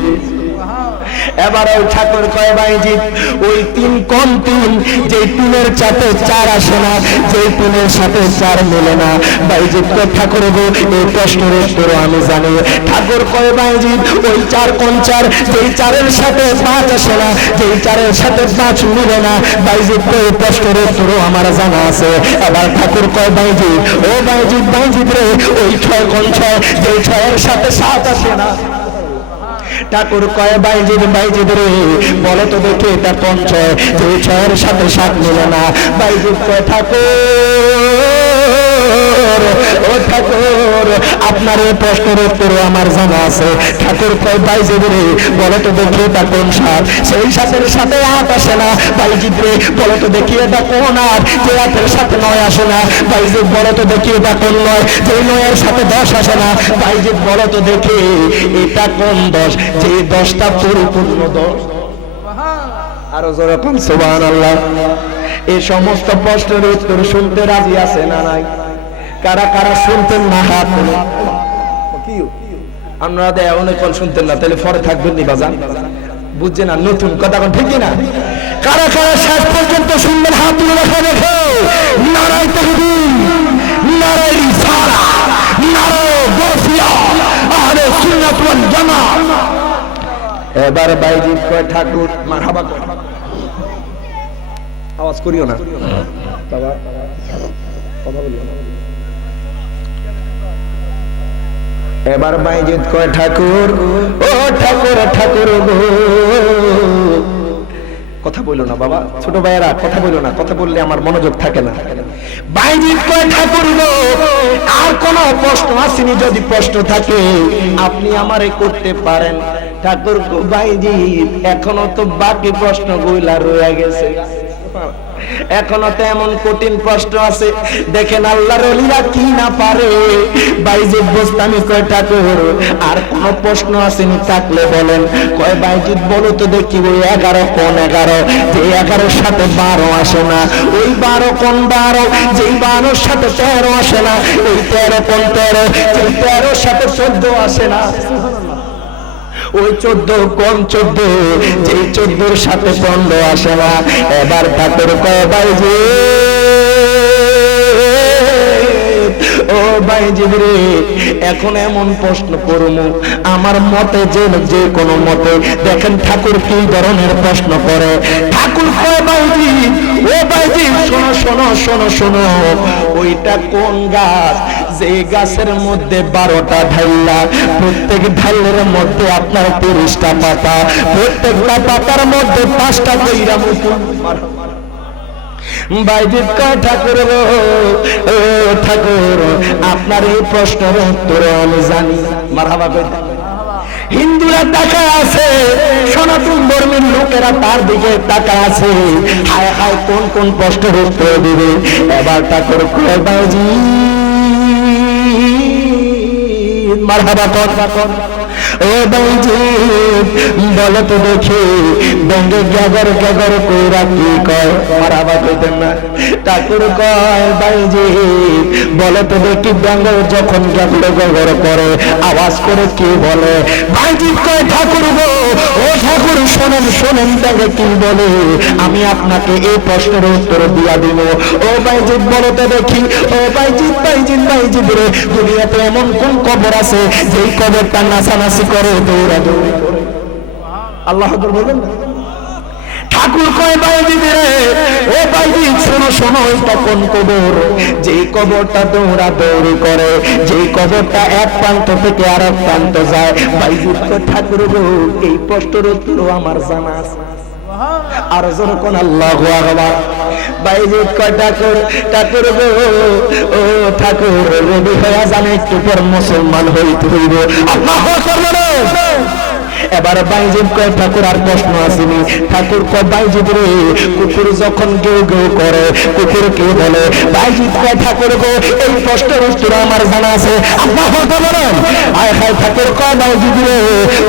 এবার ওই ঠাকুর কয় বাইজিদ ওই তিন কোন তিন, যে তিনের চাতে চার আসে না, যে তিনের সাথে চার মেলে না? বাইজিদ কয় ঠাকুর গো এই প্রশ্নের উত্তর আমি জানি। ঠাকুর কয় বাইজিদ ওই চার কোন চার, যেই চারের সাথে পাঁচ আসে না, যেই চারের সাথে পাঁচ মিলে না? বাইজিদ কয় এই প্রশ্নের উত্তরও আমার জানা আছে। এবার ঠাকুর কয় বাইজিদ, ও বাইজিদ বাইজিদ রে, ওই ছয় কোন ছয়, যেই ছয়ের সাথে সাত আসে না? ঠাকুর কয় বাইজিদ বাইজিদ রে, বলো তো দেখে এটা কোন ছয়, যে ছয়ের সাথে সাত মিলে না? বাইজিদ কয় ঠাকুর, ও ঠাকুর আপনার এই প্রশ্নের উত্তর আমার জানা আছে। ঠাকুর কয় বাইজিদ রে, বলো তো দেখি এটা কোন সাত, সেই সাতের সাথে আট আসে না? বাইজিদ রে বলো তো দেখি এটা কোন আট, যে আটের সাথে নয় আসে না? বাইজিদ বলো তো দেখি এটা কোন নয়, যে নয়ের সাথে 10 আসে না? বাইজিদ বলো তো দেখি এটা কোন 10, যে 10টা পরিপূর্ণ 10। আরো জোরে কোন সুবহানাল্লাহ। এই সমস্ত প্রশ্নের উত্তর শুনতে রাজি আছে না নাই? কারা কারা শুনতেন না হাত তুলে? আপনারা দেয় অনেকক্ষণ শুনতেন না, তাহলে পরে থাকবেন নি বাজান, বুঝছেন না? নতুন কথা কোন ঠিক না? কারা কারা শেষ পর্যন্ত শুনবেন হাত তুলে রেখে দেখো। নারায়ে তাকবীর, নারায়ে রিসালাত, নারায়ে গাউসিয়া, আহলে সুন্নাত ওয়াল জামাত। এবার বাইজিদ কয় ঠাকুর মারহাবা কয়, আওয়াজ করিও না বাবা, কথা বলিও না। এবার বাইজিদ কয় ঠাকুর, ও ঠাকুর ঠাকুর গো, কথা বলো না বাবা, ছোট ভাইয়েরা কথা বলো না, কথা বললে আমার মনোযোগ থাকে না। বাইজিদ কয় ঠাকুর গো, আর কোন প্রশ্ন আসেনি? যদি প্রশ্ন থাকে আপনি আমারে করতে পারেন। ঠাকুর গো বাইজিদ এখনো তো বাকি প্রশ্ন গুলা রয়ে গেছে, এখনো তো এমন কঠিন প্রশ্ন আছে, দেখেন আল্লাহর ওলিরা কি না পারে। বাইজিদ বোস্তামি কয় ঠাকুর আর কোন প্রশ্ন আসেনি? থাকলে বলেন। কয় বাইজিদ বলো তো দেখি ওই 11 কোন 11, যে 11-এর সাথে 12 আসে না? ওই 12 কোন 12, যেই 12-এর সাথে 13 আসে না? ওই 13 কোন 13, যেই 13-এর সাথে 14 আসে না? ওই 14 কোন 14, যেই 14-এর সাথে 15 আসে না? এবার ঠাকুর কয় বাইজিদ, ও বাইজিদ রে, এখন এমন প্রশ্ন করমু আমার মতে যে কোনো মতে। দেখেন ঠাকুর কি ধরনের প্রশ্ন করে। ঠাকুর কয় বাইজিদ, ও বাইজিদ শোনো শোনো শোনো শোনো, ওইটা কোন গাছ যে গাছের মধ্যে 12টা ঢাল্লা, প্রত্যেক ঢালের মধ্যে আপনার 30টা পাতা, প্রত্যেকটা পাতার মধ্যে 5টা কইরা মুকুল। বাইজিদ কয় ঠাকুর গো, ও ঠাকুর আপনার এই প্রশ্নের উত্তর আমি জানি। মারহাবা কইতে হিন্দুরা তাকা আছে, সনাতন ধর্মের লোকেরা তার দিকে তাকা আছে, হায় হায় কোন কোন প্রশ্নের উত্তর দিবে। এবার ঠাকুর কয় বাইজিদ মারহাবা কর, ও বাইজিদ বলো তো দেখি বঙ্গে গ্যাগর গ্যাগর কইরা কি কয়? মারহাবা কইতেন না? ঠাকুর কয় বাইজিদ বলো তো দেখি ব্যঙ্গ যখন গ্যাগর গ্যাগর করে আওয়াজ করে কি বলে? বাইজিদ কয় ঠাকুর গো, ও ঠাকুর শোনেন শোনেন দেখে কি বলে, আমি আপনাকে এই প্রশ্নের উত্তর দিয়া দিব। ও বাইজিদ বলো তো দেখি, ও বাইজিদ বাইজিদ বাইজিদ রে, দুনিয়াতে এমন কোন কবর আছে যেই কবরটা নাচানাচি করে, দৌড়াদৌড়ি করে? আল্লাহ আকবার বলেন না? ঠাকুর কয় বাইজিদ রে, ও বাইজিদ শোনো শোনো, এটা কোন কবর যেই কবরটা দৌড়াদৌড়ি করে, যেই কবরটা এক প্রান্ত থেকে আর এক প্রান্ত যায়? বাইজিদ কয় ঠাকুর গো এই প্রশ্নের উত্তর আমার জানা আছে। আর জোরে কোন আল্লাহু আকবার। বাইজিদ কয় ঠাকুর গো, ও ঠাকুর রেডি হয়ে যান, একটু পর মুসলমান হইতে হইব। আল্লাহু আকবার। এবার বাইজিদ কয় ঠাকুর আর প্রশ্ন আসেনি। ঠাকুর কয় বাইজিদ রে, কুকুর যখন গেউ গেউ করে কুকুর কে বলে? বাইজিদ কয় ঠাকুর গো, এই প্রশ্নের উত্তর আমার জানা আছে। আল্লাহু আকবার। আয় হায় ঠাকুর কয় বাইজিদ রে,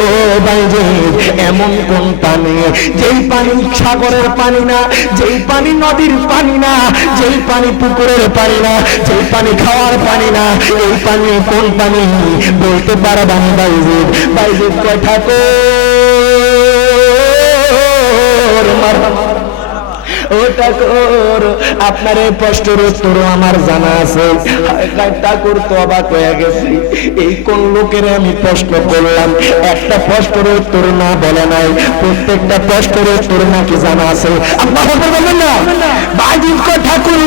ও বাইজিদ এমন কোন পানি, যেই পানি সাগরের পানি না, যেই পানি নদীর পানি না, যেই পানি পুকুরের পানি না, যেই পানি খাওয়ার পানি না, এই পানি কোন পানি বলতে পারবেন বাইজিদ? বাইজিদ কয় ঠাকুর ও ঠাকুর, আপনার এই প্রশ্নের উত্তর আমার জানা আছে। ঠাকুর তো অবাক হয়ে গেছি, এই কোন লোকের আমি প্রশ্ন করলাম, একটা প্রশ্নের উত্তর না বলে নাই, প্রত্যেকটা প্রশ্নের উত্তর নাকি জানা আছে। আল্লাহু আকবার বলবেন না? বাইজিদ কয় ঠাকুর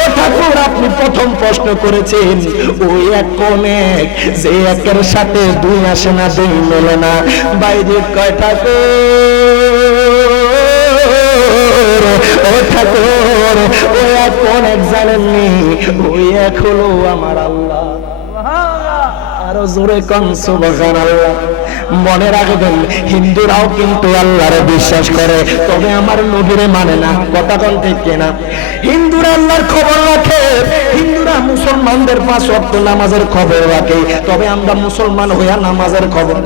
ও ঠাকুর, আপনি প্রথম প্রশ্ন করেছেন ওই এক কোন এক, যে একের সাথে দুই আসে না, দুই মেলে না। বাইজিদ কয় ঠাকুর ও ঠাকুর, ওই এক কোন এক জানেননি? ওই এক হলো আমার আল্লাহ। আরো জোরে কোন সুবহানাল্লাহ। মনে রাখবেন, হিন্দুরাও কিন্তু আল্লাহরে বিশ্বাস করে, তবে আমার নবীরে মানে না। কথা কোন ঠিক কিনা? হিন্দুরা আল্লাহর খবর রাখে, হিন্দুরা মুসলমানদের 5 ওয়াক্ত নামাজের খবর রাখে, তবে আমরা মুসলমান হইয়া নামাজের খবর।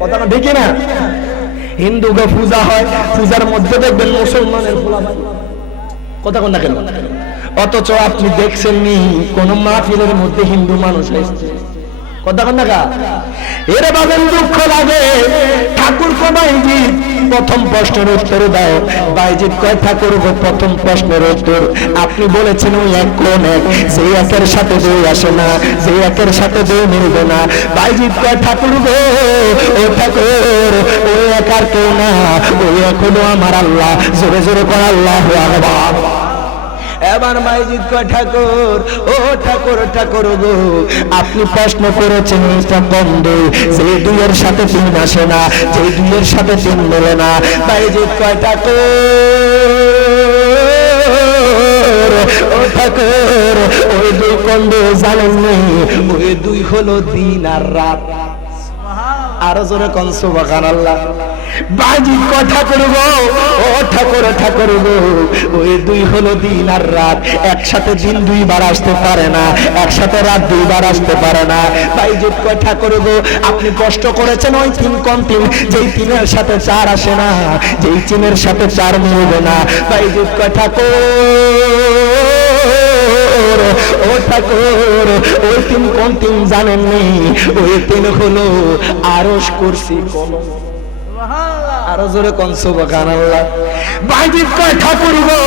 কথা না ঠিক না? হিন্দুকে পূজা হয়, পূজার মধ্যে দেখবেন মুসলমানের ফুলাফান। কথা কোন না কেন? অথচ আপনি দেখছেন নি কোন মাহফিলের মধ্যে হিন্দু মানুষ এসেছে? কথা কোন না? এর বাবেন দুঃখ লাগে। ঠাকুর কয় বাইজিদ প্রথম প্রশ্নের উত্তর দাও। বাইজিদ কয় ঠাকুর গো, প্রথম প্রশ্নের উত্তর আপনি বলেছেন ওই এক কোন এক, যে একের সাথে দুই আসে না, যে একের সাথে দুই মিলবে না। বাইজিদ কয় ঠাকুর গো, ও ঠাকুর ওই এক আর কেউ না, ওই এক হলো আমার আল্লাহ। জোরে জোরে কয় আল্লাহু আকবার। এবার বাইজিদ কয় ঠাকুর ও ঠাকুর, ঠাকুর গো, আপনি প্রশ্ন করেছেন এটা কোন দুই, যে দুইয়ের সাথে তিন আসে না, যে দুইয়ের সাথে তিন মেলে না। বাইজিদ কয় ঠাকুর ও ঠাকুর, ওই দুই কোন দুই জানেন নেই? ওই দুই হলো দিন আর রাত। আরো জোরে কোন সুবহানাল্লাহ। বাইজিদ কয় ঠাকুর গো, ও ঠাকুর, ঠাকুর গো, ওই দুই হলো দিন আর রাত। একসাথে দিন দুইবার আসতে পারে না, একসাথে রাত দুইবার আসতে পারে না। বাইজিদ কয় ঠাকুর গো, আপনি কষ্ট করেছেন ওই তিন কোন তিন, যেই তিনের সাথে চার আসে না, যেই তিনের সাথে চার মিলবে না। বাইজিদ কয় ঠাকুর ও ঠাকুর, ওই তিন কোন তিন জানেননি? ওই তিন হলো আরশ, কুরসি, কলম। আরো জোরে কোন সুবহানাল্লাহ। বাইজিদ কয় ঠাকুর গো,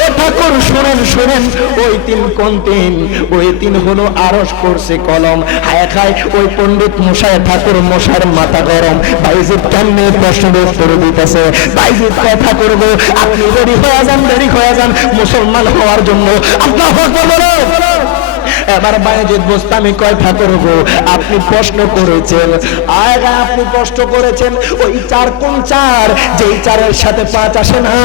ও ঠাকুর শুনেন শুনেন, ওই তিন কোন তিন? ওই তিন হলো আরশ, কুরসি, কলম। হায় খায় ওই পণ্ডিত মশাই ঠাকুর মশার মাথা গরম। বাইজিদ কেমনে প্রশ্নের উত্তর দিতেছে। বাইজিদ কয় ঠাকুর গো, আপনি দেরি হয়ে যান, দেরি হয়ে যান মুসলমান হওয়ার জন্য। আল্লাহু আকবার। এবার বাইজিদ বোস্তামি কয় ঠাকুর গো, আপনি প্রশ্ন করেছেন, আগে আপনি প্রশ্ন করেছেন ওই চার কোন চার, যেই চারের সাথে পাঁচ আসে না,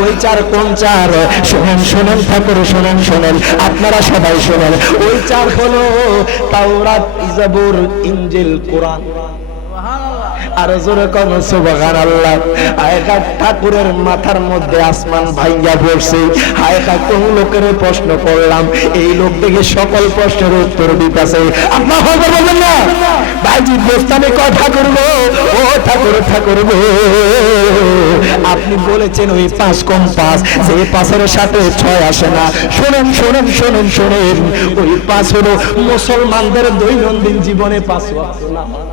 ওই চার কোন চার? শুনেন শুনেন ঠাকুর, শুনেন শুনেন, আপনারা সবাই শুনেন। ওই চার হলো তাওরাত, জাবুর, ইনজিল, কোরআন। আর জোরে কোন সুবহানাল্লাহ। আয়কা ঠাকুরের মাথার মধ্যে আসমান ভাইয়া পড়ছে। আয়কা কোন লোকের প্রশ্ন করলাম, এই লোক থেকে সকল প্রশ্নের উত্তর দিতেছে। আল্লাহু আকবার বলেন না? বাইজিদ বোস্তামি কয় ঠাকুর গো, ও ঠাকুর, ঠাকুর গো, আপনি বলেছেন ওই 5 কম 5, যে 5-এর সাথে 6 আসে না। শুনেন শুনেন শুনেন শুনেন, ওই 5 হলো মুসলমানদের দৈনন্দিন জীবনে 5 ওয়াক্ত নামাজ।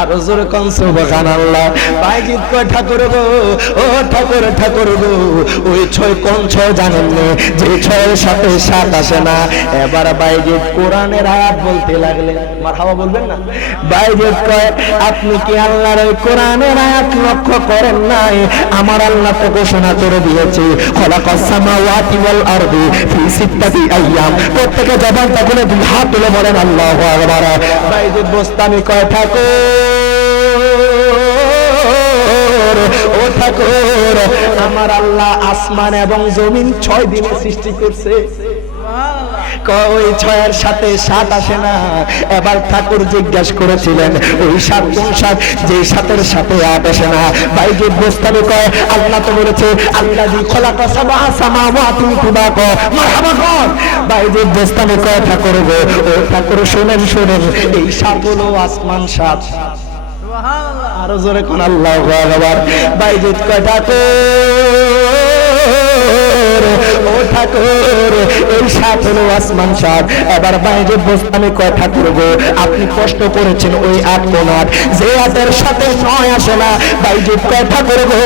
আর জোরে কোন সুবহানাল্লাহ। বাইজিদ কয় ঠাকুর গো, ও ঠাকুর, ঠাকুর গো, ওই 6 কোন 6 জানেন না, যে 6-এর সাথে 7 আসে না। এবার বাইজিদ কোরআনের আয়াত বলতে লাগলেন। মারহাবা বলবেন না? বাইজিদ কয়, আপনি কি আল্লাহর ওই কোরআনের আয়াত লক্ষ্য করেন নাই? আমার আল্লাহ তো ঘোষণা করে দিয়েছে, খলাকাস সামাওয়াতি ওয়াল আরদি ফি সিত্তাতি আইয়াম। প্রত্যেকে জবানটা খুলে দুই হাত তুলে বলেন আল্লাহু আকবার। বাইজিদ বোস্তামি কয় ঠাকুর ঠাকুর, আমার আল্লাহ আসমান এবং জমিন 6 দিনে সৃষ্টি করছে। ওই 6-এর সাথে 7 আসে না। এবার ঠাকুর জিজ্ঞাসা করেছিলেন ওই 7 কোন 7, যে 7-এর সাথে 8 আসে না? বাইজি বোস্তামি কয় আল্লাহ তো বলেছে আল্লাযী খালাকা সাবআ সামাওয়াতি তিবাকা, মারহাবা কর। বাইজি বোস্তামি কয় ঠাকুর গো, ও ঠাকুর শুনেন শুনেন, এই 7 হলো আসমান 7। সুবহানাল্লাহ, আরো জোরে কোন আল্লাহু আকবার। বাইজি কয় ঠাকুর, ও ঠাকুর এই 7 হলো আসমান 7। এবার বাইরে বোস্তামি কয় ঠাকুর গো, আপনি কষ্ট করেছেন ওই 8 কোন 8, যে 8-এর সাথে 9 আসে না। বাইরে কয় ঠাকুর গো,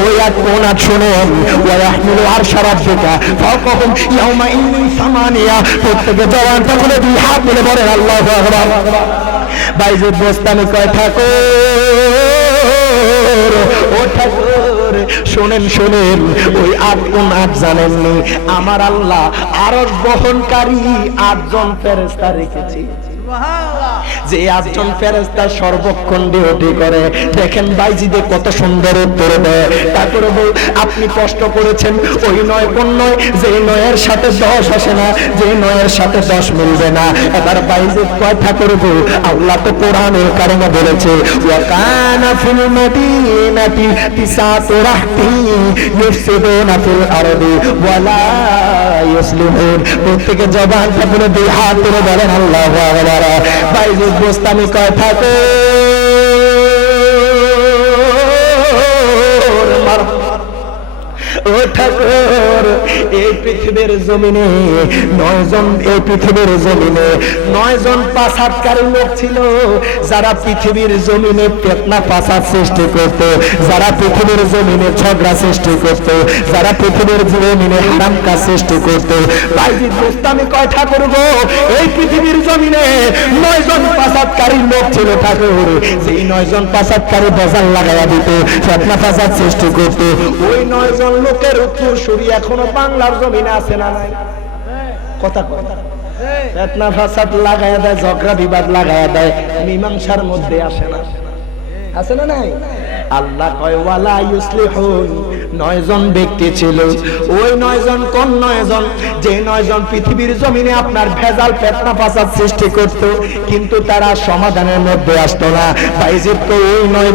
ওই 8 কোন 8 শুনেন, ওয়া ইয়াহমিলু আরশা রাব্বিকা ফাওকাহুম ইয়াওমা ইযিন সামানিয়া। প্রত্যেকে জওয়ানটা খুলে 2 হাত মিলে বলেন আল্লাহু আকবার। বাইরে বোস্তামি কয় ঠাকুর, ও ঠাকুর শোনেন শোনেন, ওই 8 কোন 8 জানেননি? আমার আল্লাহ আরশ বহনকারী 8 জন ফেরেশতা রেখেছি। যে 8 জন ফেরেশতা সর্বক্ষণ ডিউটি করে। দেখেন বাইজিদে কত সুন্দর উত্তর দেয়। তারপরে বল আপনি কষ্ট করেছেন ওই 9 কোন 9, যে 9-এর সাথে 10 আসে না, যে 9-এর সাথে 10 মিলবে না। এবার বাইজিদ কয় ঠাকুর গো, আল্লাহ তো কোরআনুল কারিমে বলেছে ওয়া কানা ফিল মাদিনাতি তিসাতু রাহতি ইউফসিদুনা ফিল আরদি ওয়া লা ইউসলিহুন। প্রত্যেকে জবানটা খুলে 2 হাত তুলে বলেন আল্লাহু আকবার। বাইজিদ বোস্তামি কয় ঠাকুর, ও ঠাকুর এই পৃথিবীর জমিনে 9 জন, এই পৃথিবীর জমিনে 9 জন পাসাদকারী লোক ছিল, যারা পৃথিবীর জমিনে ফিতনা ফাসাদ সৃষ্টি করত, যারা পৃথিবীর জমিনে ঝগড়া সৃষ্টি করত, যারা পৃথিবীর জমিনে হারাম কাজ সৃষ্টি করত। বাইজিদ বোস্তামি কয় ঠাকুর গো, এই পৃথিবীর জমিনে 9 জন পাসাদকারী লোক ছিল ঠাকুর, যেই 9 জন পাসাদকারী বাজার লাগাইয়া দিত, ফিতনা ফাসাদ সৃষ্টি করত। ওই 9 জন লোকের উত্তরসূরি এখনো বাংলার জমিনে আছে না নাই? কথা কথা ফিতনা ফাসাদ লাগাইয়া দেয়, ঝগড়া বিবাদ লাগাইয়া দেয়, মীমাংসার মধ্যে আসে না, আছে না নাই? আল্লাহ কয় ওয়ালা ইউসলিহুন। 9 জন ব্যক্তি ছিল। ওই 9 জন কোন 9 জন? যে 9 জন পৃথিবীর জমিনে আপনার ভেজাল ফিতনা ফাসাদ সৃষ্টি করত, কিন্তু তারা সমাধানের মধ্যে আসতো না। বাইজিদ তো ওই 9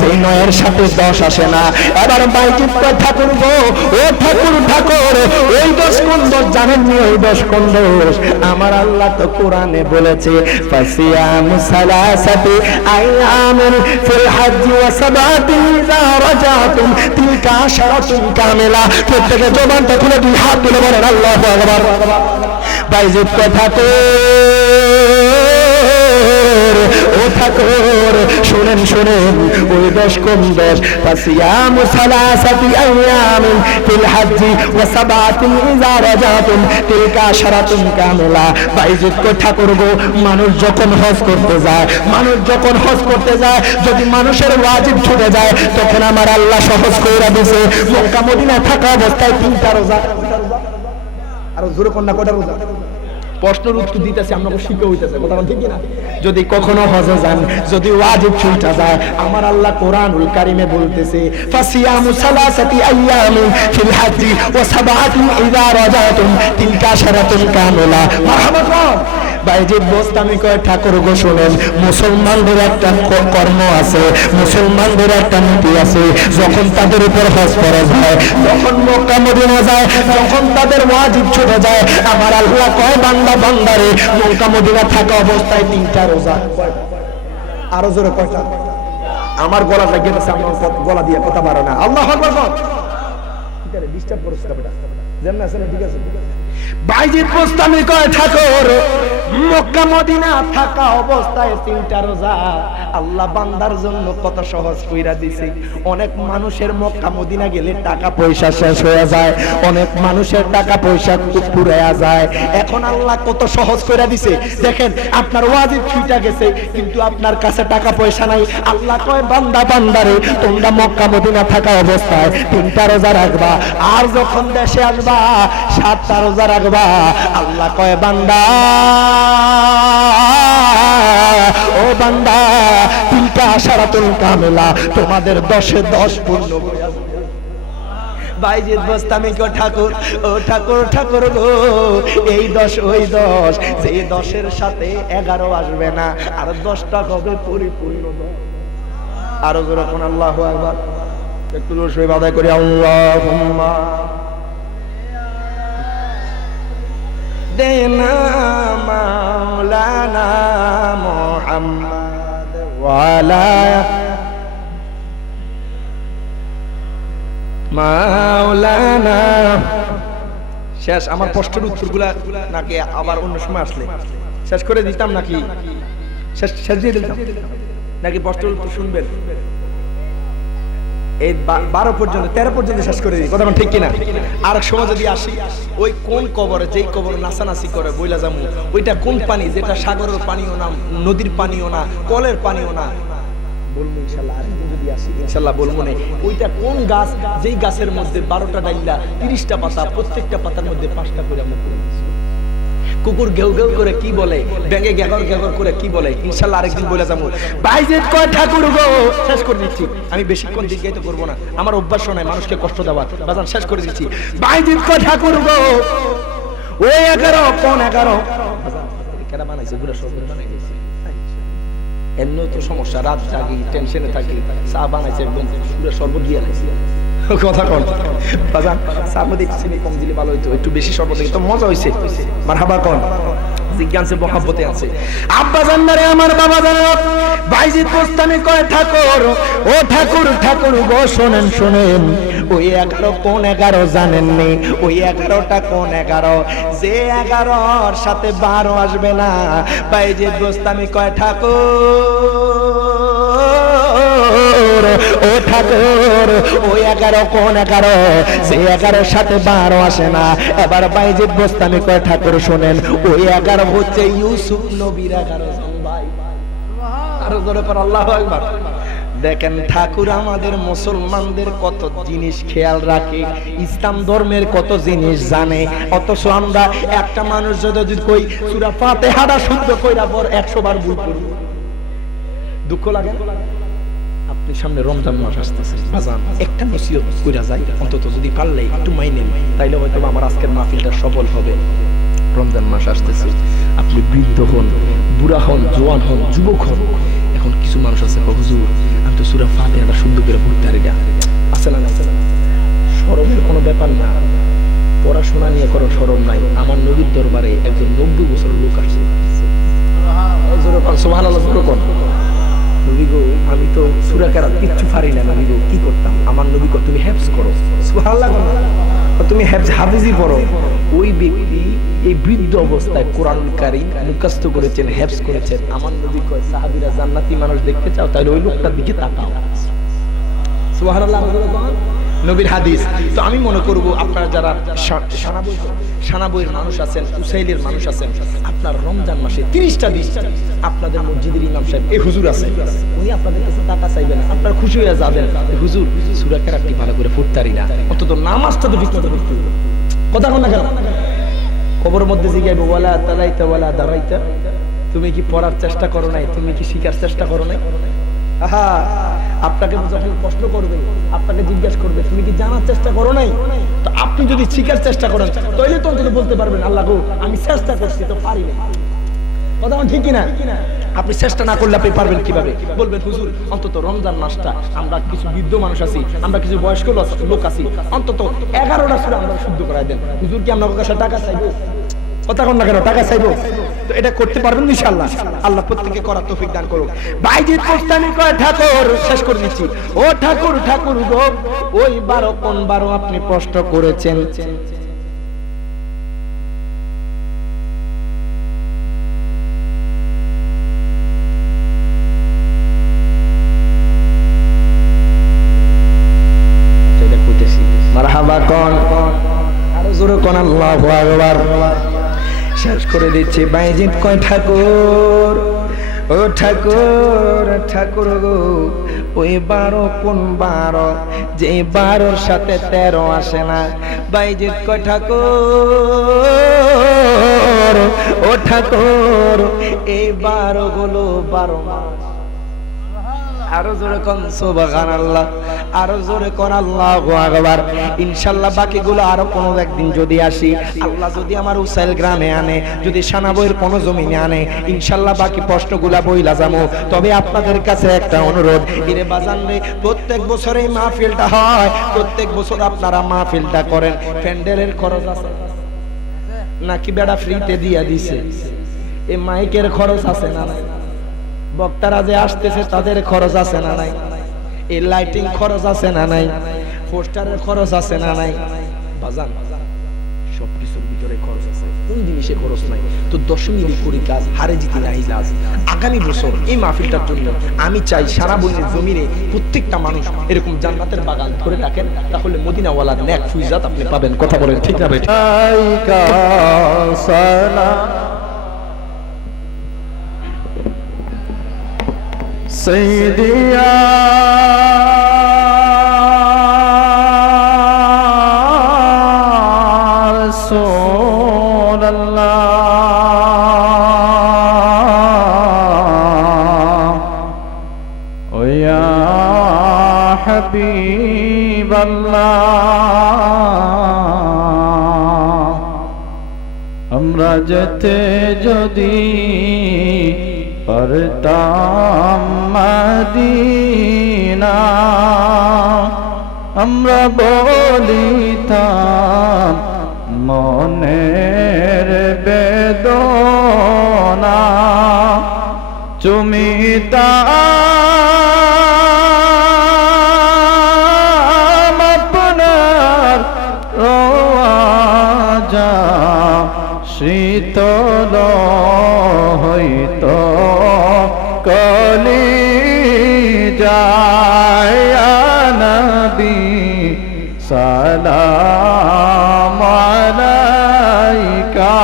যেই 9-এর সাথে 10 আসে না। এবার বাইজিদ কয় ঠাকুর গো, ও ঠাকুর ঠাকুর ওই 10 কোন 10 জানেননি? ওই 10 কোন 10? আমার আল্লাহ তো কোরআনে বলেছে ফাসিয়ামু সালাসাতি আইয়ামিন ফিল হাজ্জি ওয়া সাবাতিন ইযা রাজাতুম তিলকা আশরাতুন কামিলা। প্রত্যেকে জবানটা খুলে 2 হাত তুলে বলেন আল্লাহু আকবার। বাইজিদ কয় ঠাকুর, ও ঠাকুর শুনেন শুনেন, ওই 10 কোন 10? ফাসিয়ামু সালাসাতি আইয়ামিন ফিল হাজ্জি ওয়া সাবাতিন ইযা রাজাতুম তিলকা আশরাতুন কামিলা। বাইজিদ কয় ঠাকুর গো, মানুষ যখন হজ করতে যায়, মানুষ যখন হজ করতে যায়, যদি মানুষের ওয়াজিব ছুটে যায়, তখন আমার আল্লাহ সহজ কইরা দিয়েছে মক্কা মদিনায় থাকা অবস্থায় 3টা রোজা। আর জোরে কন্যা কয়টা রোজা? প্রশ্নের উত্তর দিতেছে, আমরা শিখে হইতেছে, কথা ঠিক না? যদি কখনো হজে যান, যদি ওয়াজিব ছুটে যায়, আমার আল্লাহ কোরআনুল কারিমে বলতেছে ফাসিয়ামু সালাসাতি আইয়ামিন ফিল হাজ্জি ওয়া সাবাতিন ইযা রাজাতুম তিলকা আশরাতুন কামিলা। মারহাবা কর। বাইজিদ বোস্তামি কয় ঠাকুর গো শুনেন, মুসলমানদের একটা কর্ম আছে, মুসলমানদের একটা নীতি আছে। যখন তাদের উপর হজ ফরজ হয়, যখন মক্কা মদিনা যায়, যখন তাদের ওয়াজিব ছুটে যায়, আমার আল্লাহ কয় বান্দা বান্দারে মক্কা মদিনা থাকা অবস্থায় 3টা রোজা। আরো জোরে কয়টা? আমার গলা লাগিয়ে গেছে, আমার গলা দিয়ে কথা পারে না। আল্লাহু আকবার বল। ঠিক আছে, ডিস্টার্ব করছ না বেটা, জানেন আছে না? ঠিক আছে। বাইজিদ বোস্তামি কয় ঠাকুর মক্কা মদিনা থাকা অবস্থায় 3টা রোজা আল্লাহ বান্দার জন্য কত সহজ কইরা দিছে। অনেক মানুষের মক্কা মদিনা গেলে টাকা পয়সা শেষ হয়ে যায়, অনেক মানুষের টাকা পয়সা ফুরায়া যায়। এখন আল্লাহ কত সহজ কইরা দিছে। দেখেন আপনার ওয়াজিব ছুটা গেছে, কিন্তু আপনার কাছে টাকা পয়সা নাই। আল্লাহ কয় বান্দা বান্দারে তোমরা মক্কা মদিনা থাকা অবস্থায় 3টা রোজা রাখবা, আর যখন দেশে আসবা 7টা রোজা রাখবা। আল্লাহ কয় বান্দা ও বান্দা তিলকা আশারাতুল কামিলা, তোমাদের 10-এ 10 পূর্ণ হয়ে যাবে। বাইজিদ বোস্তামি কো ঠাকুর, ও ঠাকুর ঠাকুর গো, এই 10 ওই 10, যে 10-এর সাথে 11 আসবে না, আর 10টা হবে পরিপূর্ণ 10। আরো জোরে কোন আল্লাহু আকবার, একটু জোরে সবাই আদায় করি আল্লাহুম্মা দেনা মাওলানা মুহাম্মদ ওয়ালা মাওলানা। শেষ। আমার প্রশ্নের উত্তরগুলা নাকি আবার অন্য সময় আসলে শেষ করে দিতাম, নাকি শেষ দিয়ে দিতাম, নাকি প্রশ্নের উত্তর শুনবেন? এই 12 পর্যন্ত 13 পর্যন্ত শেষ করে দিই, কথা ঠিক কিনা? আর এক সময় যদি আসি, ওই কোন কবরে, যেই কবর নাচানাচি করে বইলা যামু, ওইটা কোন পানি, যেটা সাগরের পানিও না, নদীর পানিও না, কলের পানিও না, বলবো ইনশাআল্লাহ। আরেকদিন যদি আসি ইনশাআল্লাহ বলবো না। ওইটা কোন গাছ, যেই গাছের মধ্যে 12টা ডাইলা, 30টা পাতা, প্রত্যেকটা পাতার মধ্যে 5টা করে মুখ। কুকুর ঘেউ ঘেউ করে কি বলে, ব্যাঙে গ্যাগর গ্যাগর করে কি বলে, ইনশাআল্লাহ আরেকদিন বলে যাবো। বাইজিদ কয় ঠাকুর গো, শেষ করে দিচ্ছি। আমি বেশিক্ষণ জিজ্ঞাসা তো করবো না, আমার অভ্যাস নয় মানুষকে কষ্ট দেওয়া। বাজান শেষ করে দিচ্ছি। বাইজিদ কয় ঠাকুর গো, ওই 11 কোন 11? কেডা বানাইছে? গুড়া সব বানাই দিয়েছে। এমনি তো সমস্যা, রাত জাগি, টেনশনে থাকি, চা বানাইছে একদম পুরো শরবত দিয়ে লাইছে। কথা কন বাজান, চার মধ্যে একটু চিনি কম দিলে ভালো হইতো, একটু বেশি শরবত দিলে তো মজা হইছে। মারহাবা কন, জিজ্ঞাসে মহাব্বতে আছে। আব্বা জানদারে আমার বাবা জানো, বাইজিদ বোস্তামি কয় ঠাকুর, ও ঠাকুর ঠাকুর গো, শোনেন শোনেন, ওই 11 কোন 11 জানেননি? ওই 11টা কোন 11? যে 11-র সাথে 12 আসবে না। বাইজিদ বোস্তামি কয় ঠাকুর, ও ঠাকুর, ওই 11 কোন 11? যে 11-র সাথে 12 আসে না। এবার বাইজিদ বোস্তামি কয় ঠাকুর শোনেন, ওই 11 হচ্ছে ইউসুফ নবীর 11। ভাই আরো জোরে পড় আল্লাহু আকবার। দেখেন ঠাকুর আমাদের মুসলমানদের কত জিনিস খেয়াল রাখে, ইসলাম ধর্মের কত জিনিস জানে, অথচ আমরা একটা মানুষ যদি কই সূরা ফাতিহাটা শুদ্ধ কইরা পর 100 বার ভুল করি, দুঃখ লাগে। আপনি সামনে রমজান মাস আসতেছে, বাজান একটা নসিহত কইরা যায়, অন্তত যদি পারলে একটু মাইনেন, তাইলে হয়তো আমার আজকের মাহফিলটা সফল হবে। রমজান মাস আসতেছে, আপনি বৃদ্ধ হন, বুড়া হন, জওয়ান হন, যুবক হন। এখন কিছু মানুষ আছে, হুজুর আমি তো সূরা ফাতিহাটা শুদ্ধ করে পড়তে পারি না। আছে না? শরমের কোনো ব্যাপার না, পড়াশোনা নিয়ে কোনো শরম নাই। আমার নবীর দরবারে একজন 90 বছরের লোক আসছে, সুবহানাল্লাহ, নবী গো আমি তো সূরা কেরাত কিচ্ছু পারি না, নবী গো কি করতাম? আমার নবী কো তুমি হেফজ করো। সুবহানাল্লাহ, তুমি হাফিজি পড়ো। ওই ব্যক্তি এই বৃদ্ধ অবস্থায় কোরআনুল কারীম মুখস্থ করেছেন, হেফজ করেছেন। আমার নবী কয় সাহাবীরা জান্নাতি মানুষ দেখতে চাও, তাহলে ওই লোকটার দিকে তাকাও। সুবহানাল্লাহ, নবীর হাদিস। তো আমি মনে করব আপনারা যারা সানাবইয়ের মানুষ আছেন, উসাইলের মানুষ আছেন, আপনার রমজান মাসে 30টা দিন আপনাদের মসজিদের ইমাম সাহেব এই হুজুর আছে, উনি আপনাদের কাছে টাকা চাইবেন, আপনারা খুশি হয়ে যাবেন, হুজুর সূরা কেরাতটি ভালো করে পড়তারি না, অন্তত নামাজটা তো ঠিকমতো পড়তে হবে। কথা কন না কেন? কবরের মধ্যে জিগাইবো ওয়ালা তালাইতা ওয়ালা দারাইতা, তুমি কি পড়ার চেষ্টা করো নাই? তুমি কি শিখার চেষ্টা করো নাই? আহা, আপনাকে যখন প্রশ্ন করবে, আপনাকে জিজ্ঞাসা করবে তুমি কি জানার চেষ্টা করো নাই? তো আপনি যদি শিখার চেষ্টা করেন, তাহলে তো অন্তত বলতে পারবেন আল্লাহ গো আমি চেষ্টা করছি তো পারি না। কথা ঠিক কিনা? আপনি চেষ্টা না করলে আপনি পারবেন কিভাবে? বলবেন হুজুর অন্তত রমজান মাসটা আমরা কিছু বৃদ্ধ মানুষ আছি, আমরা কিছু বয়স্ক লোক আছি, অন্তত 11টা সূরা আমরা শুদ্ধ করাই দেন। হুজুর কি আমরা কাছে টাকা চাইবো? কথা কোন না কেন? টাকা চাইবো? তো এটা করতে পারবেন ইনশাআল্লাহ। আল্লাহ প্রত্যেককে করার তৌফিক দান করুক। বাইজিদ বোস্তামি কয় ঠাকুর, শেষ করে দিচ্ছি, ও ঠাকুর ঠাকুর গো ওই 12 কোন 12 আপনি প্রশ্ন করেছেন? মারহাবা কোন, আরো জোরে কোন আল্লাহু আকবার। শেষ করে দিচ্ছি। বাইজিদ কয় ঠাকুর, ও ঠাকুর ঠাকুর গো ওই 12 কোন 12? যে 12-র সাথে 13 আসে না। বাইজিদ কয় ঠাকুর, ঠাকুর, ও ঠাকুর, এই 12 হলো 12 মাস। আরো জোরে কোন সুবহানাল্লাহ, আরো জোরে কোন আল্লাহু আকবার। ইনশাআল্লাহ বাকিগুলো আরো কোনো একদিন যদি আসি, আল্লাহ যদি আমার উসাইল গ্রামে আনে, যদি সানাবইয়ের কোনো জমিনে আনে, ইনশাআল্লাহ বাকি প্রশ্নগুলা বইলা যাবো। তবে আপনাদের কাছে একটা অনুরোধ, ইরে বাজান রে, প্রত্যেক বছর এই মাহফিলটা হয়, প্রত্যেক বছর আপনারা মাহফিলটা করেন, প্যান্ডেলের খরচ আছে নাকি বেড়া ফ্রিতে দিয়া দিছে? এই মাইকের খরচ আছে না নাই? বক্তারা যে আসতেছে তাদের খরচ আছে না নাই? এই লাইটিং খরচ আছে না নাই? পোস্টারের খরচ আছে না নাই? বাজান সবকিছুর ভিতরে খরচ আছে, কোন জিনিসে খরচ নাই? তো 10 মিনিট করি কাজ, হারে জিতে নাই লাজ। আগামী বছর এই মাহফিলটার জন্য আমি চাই সারা বনের জমিনে প্রত্যেকটা মানুষ এরকম জান্নাতের বাগান ধরে রাখেন, তাহলে মদিনাওয়ালার নেক ফুইজাত আপনি পাবেন। কথা বলেন ঠিক না ভাই? سيدي يا رسول الله ويا حبيب الله আমরা যেতে যদি পারতাম মদিনা, আমরা বলিতাম মনের বেদনা, চুমিতাম আপনার রোজা, শীতল হইত কলিজায় নবী সালাম আলাইকা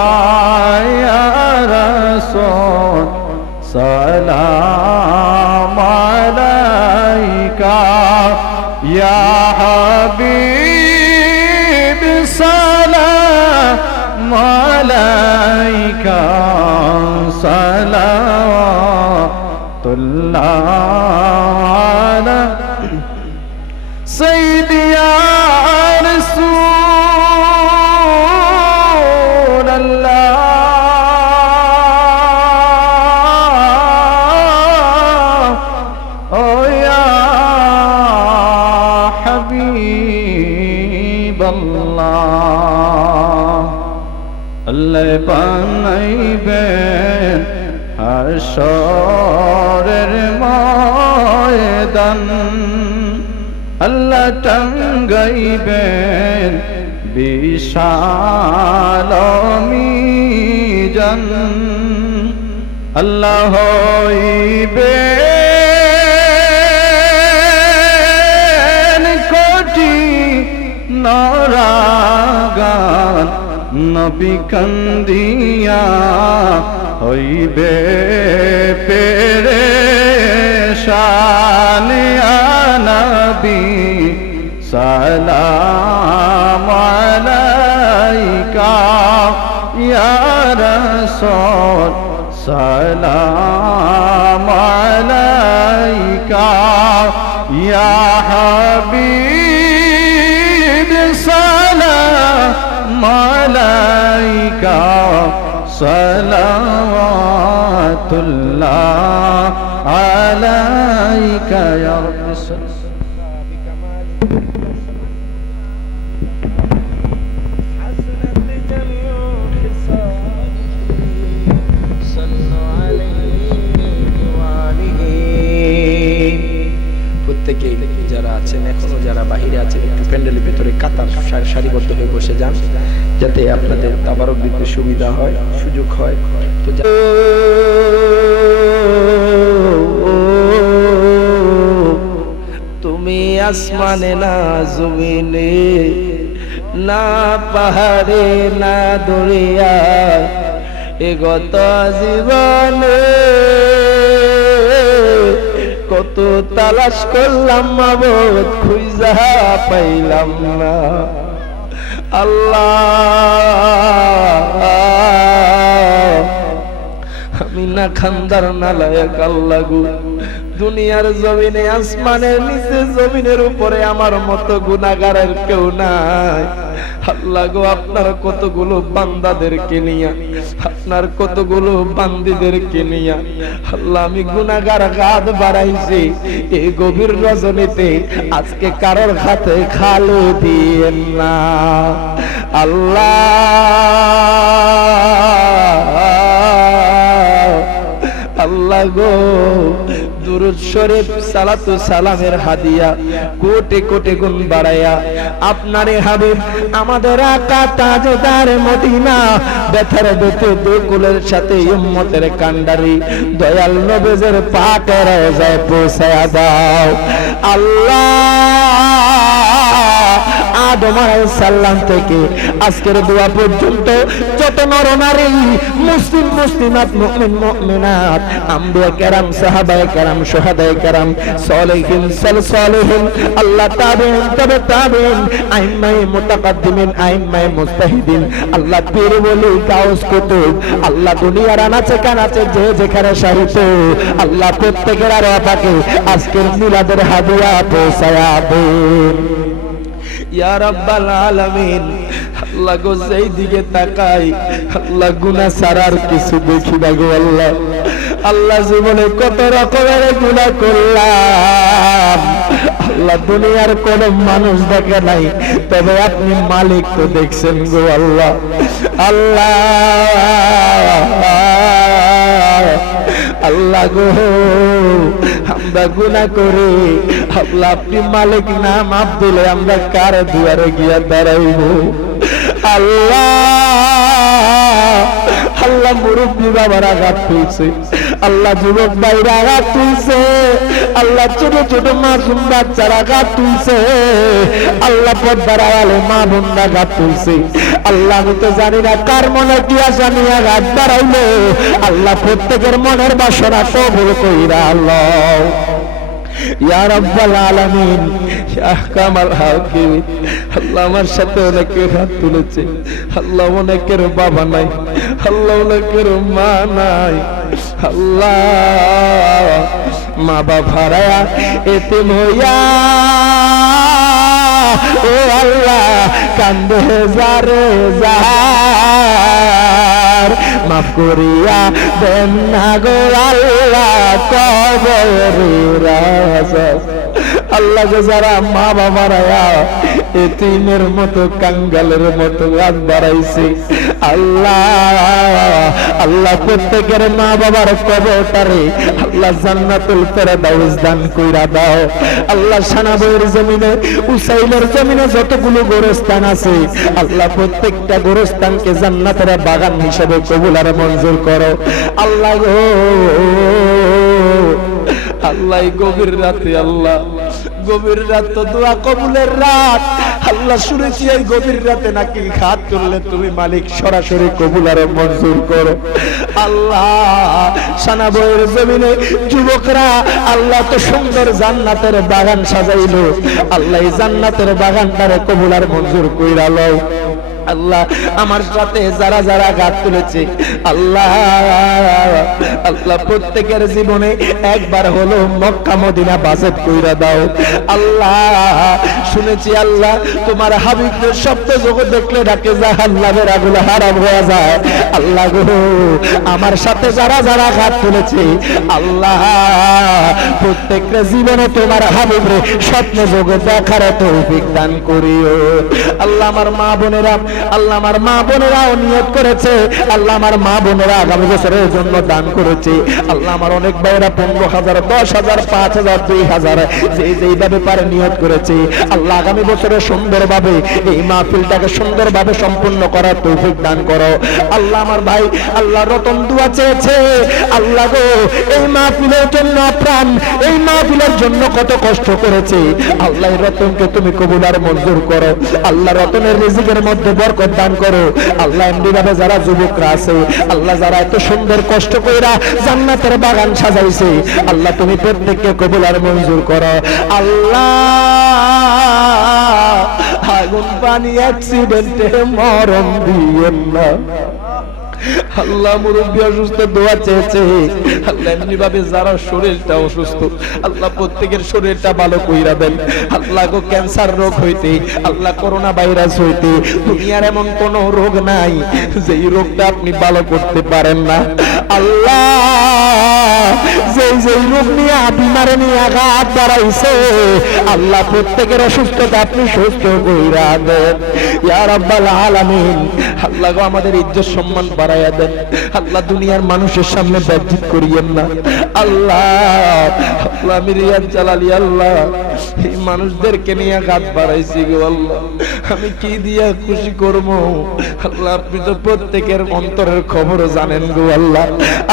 ইয়া রাসূল সালাম আলাইকা ইয়া হাবিব সালাম আলাইকা সালাওয়াতুল্লাহ আলা সাইয়্যিদি ইয়া রাসূলাল্লাহ ও ইয়া হাবিবাল্লাহ। আল্লাহ বানাইবেন হাশরের ময়দান, আল্লাহ টাঙ্গাইবেন বিশাল মিজান, আল্লাহ হইবেন কোটি নরাগান, নবী কান্দিয়া হইবে পেরেশান, ইয়া নবী সালাম আলাইকা ইয়া রাসূল সালাম আলাইকা ইয়া হাবিব সালাম আলাইকা সালাওয়াতুল্লাহ আলাইকা ইয়া রাসূল। প্রত্যেকে যারা আছেন, এখনো যারা বাহিরে আছেন, একটু প্যান্ডেলের ভিতরে কাতার সারিবদ্ধ হয়ে বসে যান, যাতে আপনাদের তাবারক দিতে সুবিধা হয়, সুযোগ হয়। তো তুমি আসমানে না জমিনে, না পাহাড়ে না দরিয়ায়, এ গত জীবনে কত তালাশ করলাম মাবুদ, খুঁজা পাইলাম না। আল্লাহ আমি না খানদার নালায়েক আল্লাহ গো, দুনিয়ার জমিনে আসমানের নিচে জমিনের উপরে আমার মতো গুনাহগারের কেউ নাই। আল্লাহ গো, আপনার কতগুলো বান্দাদেরকে নিয়া, আপনার কতগুলো বান্দীদেরকে নিয়া আল্লাহ আমি গুনাহগার হাত বাড়াইছি। এই গভীর রজনীতে আজকে কারোর হাতে খালি দিয়েন না আল্লাহ। আল্লাহ গো, দুরূদ শরীফ সালাতু সালামের হাদিয়া কোটি কোটি গুণ বাড়ায়া আপনারে হাবিব আমাদের আকা তাজদার মদিনা ব্যথার ব্যথে দুকুলের সাথে উম্মতের কান্ডারি দয়াল নবীর পাক রওজায় পৌঁছায়া দাও আল্লাহ। আদম আলাইহিস সালাম থেকে আজকের দোয়া পর্যন্ত যত নর নারী মুসলিম মুসলিমাত মুমিন মুমিনাত আম্বিয়া কেরাম সাহাবায়ে কেরাম শুহাদায়ে কেরাম সালেহিন সালেহিন আল্লাহ তাবিঈন তবে তাবিঈন আইম্মায়ে মুতাকাদ্দিমিন আইম্মায়ে মুজতাহিদিন আল্লাহ পীর ওলি গাউস কুতুব আল্লাহ দুনিয়ার আনাচে কানাচে যে যেখানে শাহিত আল্লাহ প্রত্যেকের আরওয়াকে আজকের মিলাদের হাদিয়া পৌঁছায়া দেন ইয়া রাব্বাল আলামিন। আল্লাহ গো, যেই দিকে তাকাই আল্লাহ গুনাহ ছাড়ার কিছু দেখি না গো আল্লাহ। আল্লাহ জীবনে কত রকমের গুনাহ করলাম আল্লাহ, দুনিয়ার কোন মানুষ দেখে নাই, তবে আপনি মালিক তো দেখছেন গো আল্লাহ। আল্লাহ আল্লাহ গো, আমরা গুনাহ করি আল্লাহ, আপনি মালিক না মাপ দিলে আমরা কার দুয়ারে গিয়া দাঁড়াইব আল্লাহ। আল্লাহ মুরব্বী বাবারা আঘাত তুলছে আল্লাহ, যুবক ভাইরা আঘাত তুলছে আল্লাহ, ছোট ছোট মাসুম বাচ্চারা আঘাত তুলছে আল্লাহ, পর্দার আড়ালে মা বোনরা আঘাত তুলছে আল্লাহ। আমি তো জানি না কার মনে কি আশা নিয়ে আঘাত বাড়াইলো আল্লাহ, প্রত্যেকের মনের বাসনা কবুল কইরা আল্লাহ। ইয়া রাব্বাল আলামিন, ইয়া আহকামাল হাকিমিন। আল্লাহ আমার সাথে অনেকে হাত তুলেছে আল্লাহ, অনেকের বাবা নাই আল্লাহ, অনেকের মা নাই আল্লাহ, মা বাবা হারায়া এতিম হইয়া ও আল্লাহ কান্দে যারে যার মাফ করিয়া দেন না গো আল্লাহ কবরের রাজা। আল্লাহ গো, যারা মা বাবারা এতিমের মতো কাঙ্গালের মতো হাত বাড়াইছে আল্লাহ, আল্লাহ প্রত্যেকের মা বাবার কবরটারে আল্লাহ জান্নাতুল ফেরদাউস দান কইরা দাও আল্লাহ। সানাবইয়ের জমিনে উসাইলের জমিনে যতগুলো গোরস্থান আছে আল্লাহ, প্রত্যেকটা গোরস্থানকে জান্নাতের বাগান হিসেবে কবুল আর মঞ্জুর করো আল্লাহ গো। আল্লাহ গভীর রাতে আল্লাহ, গভীর রাত তো দোয়া কবুলের রাত আল্লাহ, শুনেছি এই গভীর রাতে নাকি হাত তুললে তুমি মালিক সরাসরি কবুল আর মঞ্জুর করো আল্লাহ। সানাবইয়ের জমিনে যুবকরা আল্লাহ তো সুন্দর জান্নাতের বাগান সাজাইলো আল্লাহ, এই জান্নাতের বাগানটারে কবুল আর মঞ্জুর কইরা লও আল্লাহ। আমার সাথে যারা যারা গাত তুলেছে আল্লাহ, আল্লাহ প্রত্যেকের জীবনে একবার হলো মক্কা মদিনা বাজেট কইরা দাও আল্লাহ। শুনেছি আল্লাহ তোমার হাবিবের শব্দ জগৎ দেখলে ডাকে জাহান্নামের আগুন হারাম হয়ে যায় আল্লাহ গো। আমার সাথে যারা যারা গাত তুলেছে আল্লাহ, প্রত্যেকের জীবনে তোমার হাবিবের স্বপ্ন জগৎ দেখার তৌফিক দান করিও আল্লাহ। আমার মা বোনেরা আল্লাহ, আমার মা বোনেরাও নিয়ত করেছে আল্লাহ, আমার মা বোনেরা আগামী বছরের জন্য দান করেছে আল্লাহ। আমার অনেক ভাইরা 15,000 10,000 5,000 2,000 যেইভাবে পারে নিয়ত করেছে আল্লাহ, আগামী বছরে সুন্দরভাবে এই মাহফিলটাকে সুন্দরভাবে সম্পূর্ণ করার তৌফিক দান করো আল্লাহ। আমার ভাই আল্লাহ রতন দুয়া চেয়েছে আল্লাহ গো, এই মাহফিলের জন্য প্রাণ, এই মাহফিলের জন্য কত কষ্ট করেছে আল্লাহ, রতনকে তুমি কবুল আর মঞ্জুর করো আল্লাহ। রতনের রিজিকের মধ্যে বরকত দান করো আল্লাহ। এমনি ভাবে যারা যুবকরা আছে আল্লাহ, যারা এত সুন্দর কষ্ট কইরা জান্নাতের বাগান সাজাইছে আল্লাহ, তুমি প্রত্যেককে কবুল আর মঞ্জুর করো আল্লাহ। আগুন পানি অ্যাক্সিডেন্টে মরণ দিয়েন না। আল্লাহ মুরব্বী অসুস্থ, দোয়া চেয়েছে আল্লাহ, এমনি ভাবে যারা শরীরটা অসুস্থ আল্লাহ প্রত্যেকের শরীরটা ভালো কইরা দেন। আল্লাহ গো, ক্যান্সার রোগ হইতে, আল্লাহ করোনা ভাইরাস হইতে, দুনিয়ার এমন কোন রোগ নাই যেই রোগটা আপনি ভালো করতে পারেন না। আল্লাহ যেই রোগ নিয়ে বিমারে নিয়ে আঘাত বাড়াইছে আল্লাহ প্রত্যেকের অসুস্থতা আপনি সুস্থ কইরা দেন ইয়া রাব্বাল আলামিন। আল্লাহ গো, আমাদের ইজ্জত সম্মান বাড়াইয়া দেন। আল্লাহ দুনিয়ার মানুষের সামনে বেজ্জত করিয়েন না। আল্লাহ আল্লাহ আমি রিয়াদ জালালি আল্লাহ এই মানুষদেরকে নিয়ে গাত বাড়াইছি গো আল্লাহ, আমি কি দিয়া খুশি করব? আল্লাহ আপনি তো প্রত্যেকের অন্তরের খবরও জানেন গো আল্লাহ।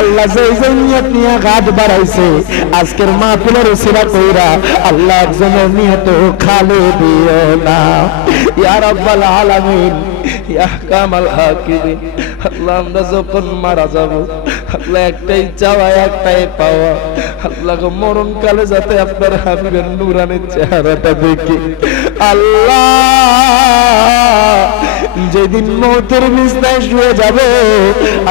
আল্লাহ যেই নিয়ত নিয়ে গাত বাড়াইছে আজকের মাহফিলের উসিলা কইরা আল্লাহ একজনের নিয়ত খালি দিও না ইয়া রাব্বাল আলামিন ইয়া কামাল হাকিমিন। আল্লাহ আমরা যখন মারা যাব আল্লাহ একটাই চাওয়া, একটাই পাওয়া, আল্লাহ গো মরণ কালে যাতে আপনার হাবিবের নূরানি চেহারাটা দেখি। আল্লাহ যেদিন মৌতের বিছানায় শুয়ে যাবে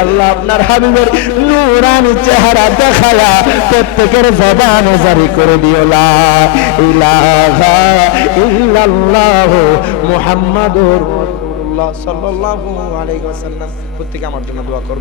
আল্লাহ আপনার হাবিবের নূরানি চেহারা দেখায়া প্রত্যেকের জবানে জারি করে দিও লা ইলাহা ইল্লাল্লাহ মুহাম্মাদুর রাসূলুল্লাহ সাল্লাল্লাহু আলাইহি ওয়াসাল্লাম। প্রত্যেকে আমার জন্য দোয়া করবে।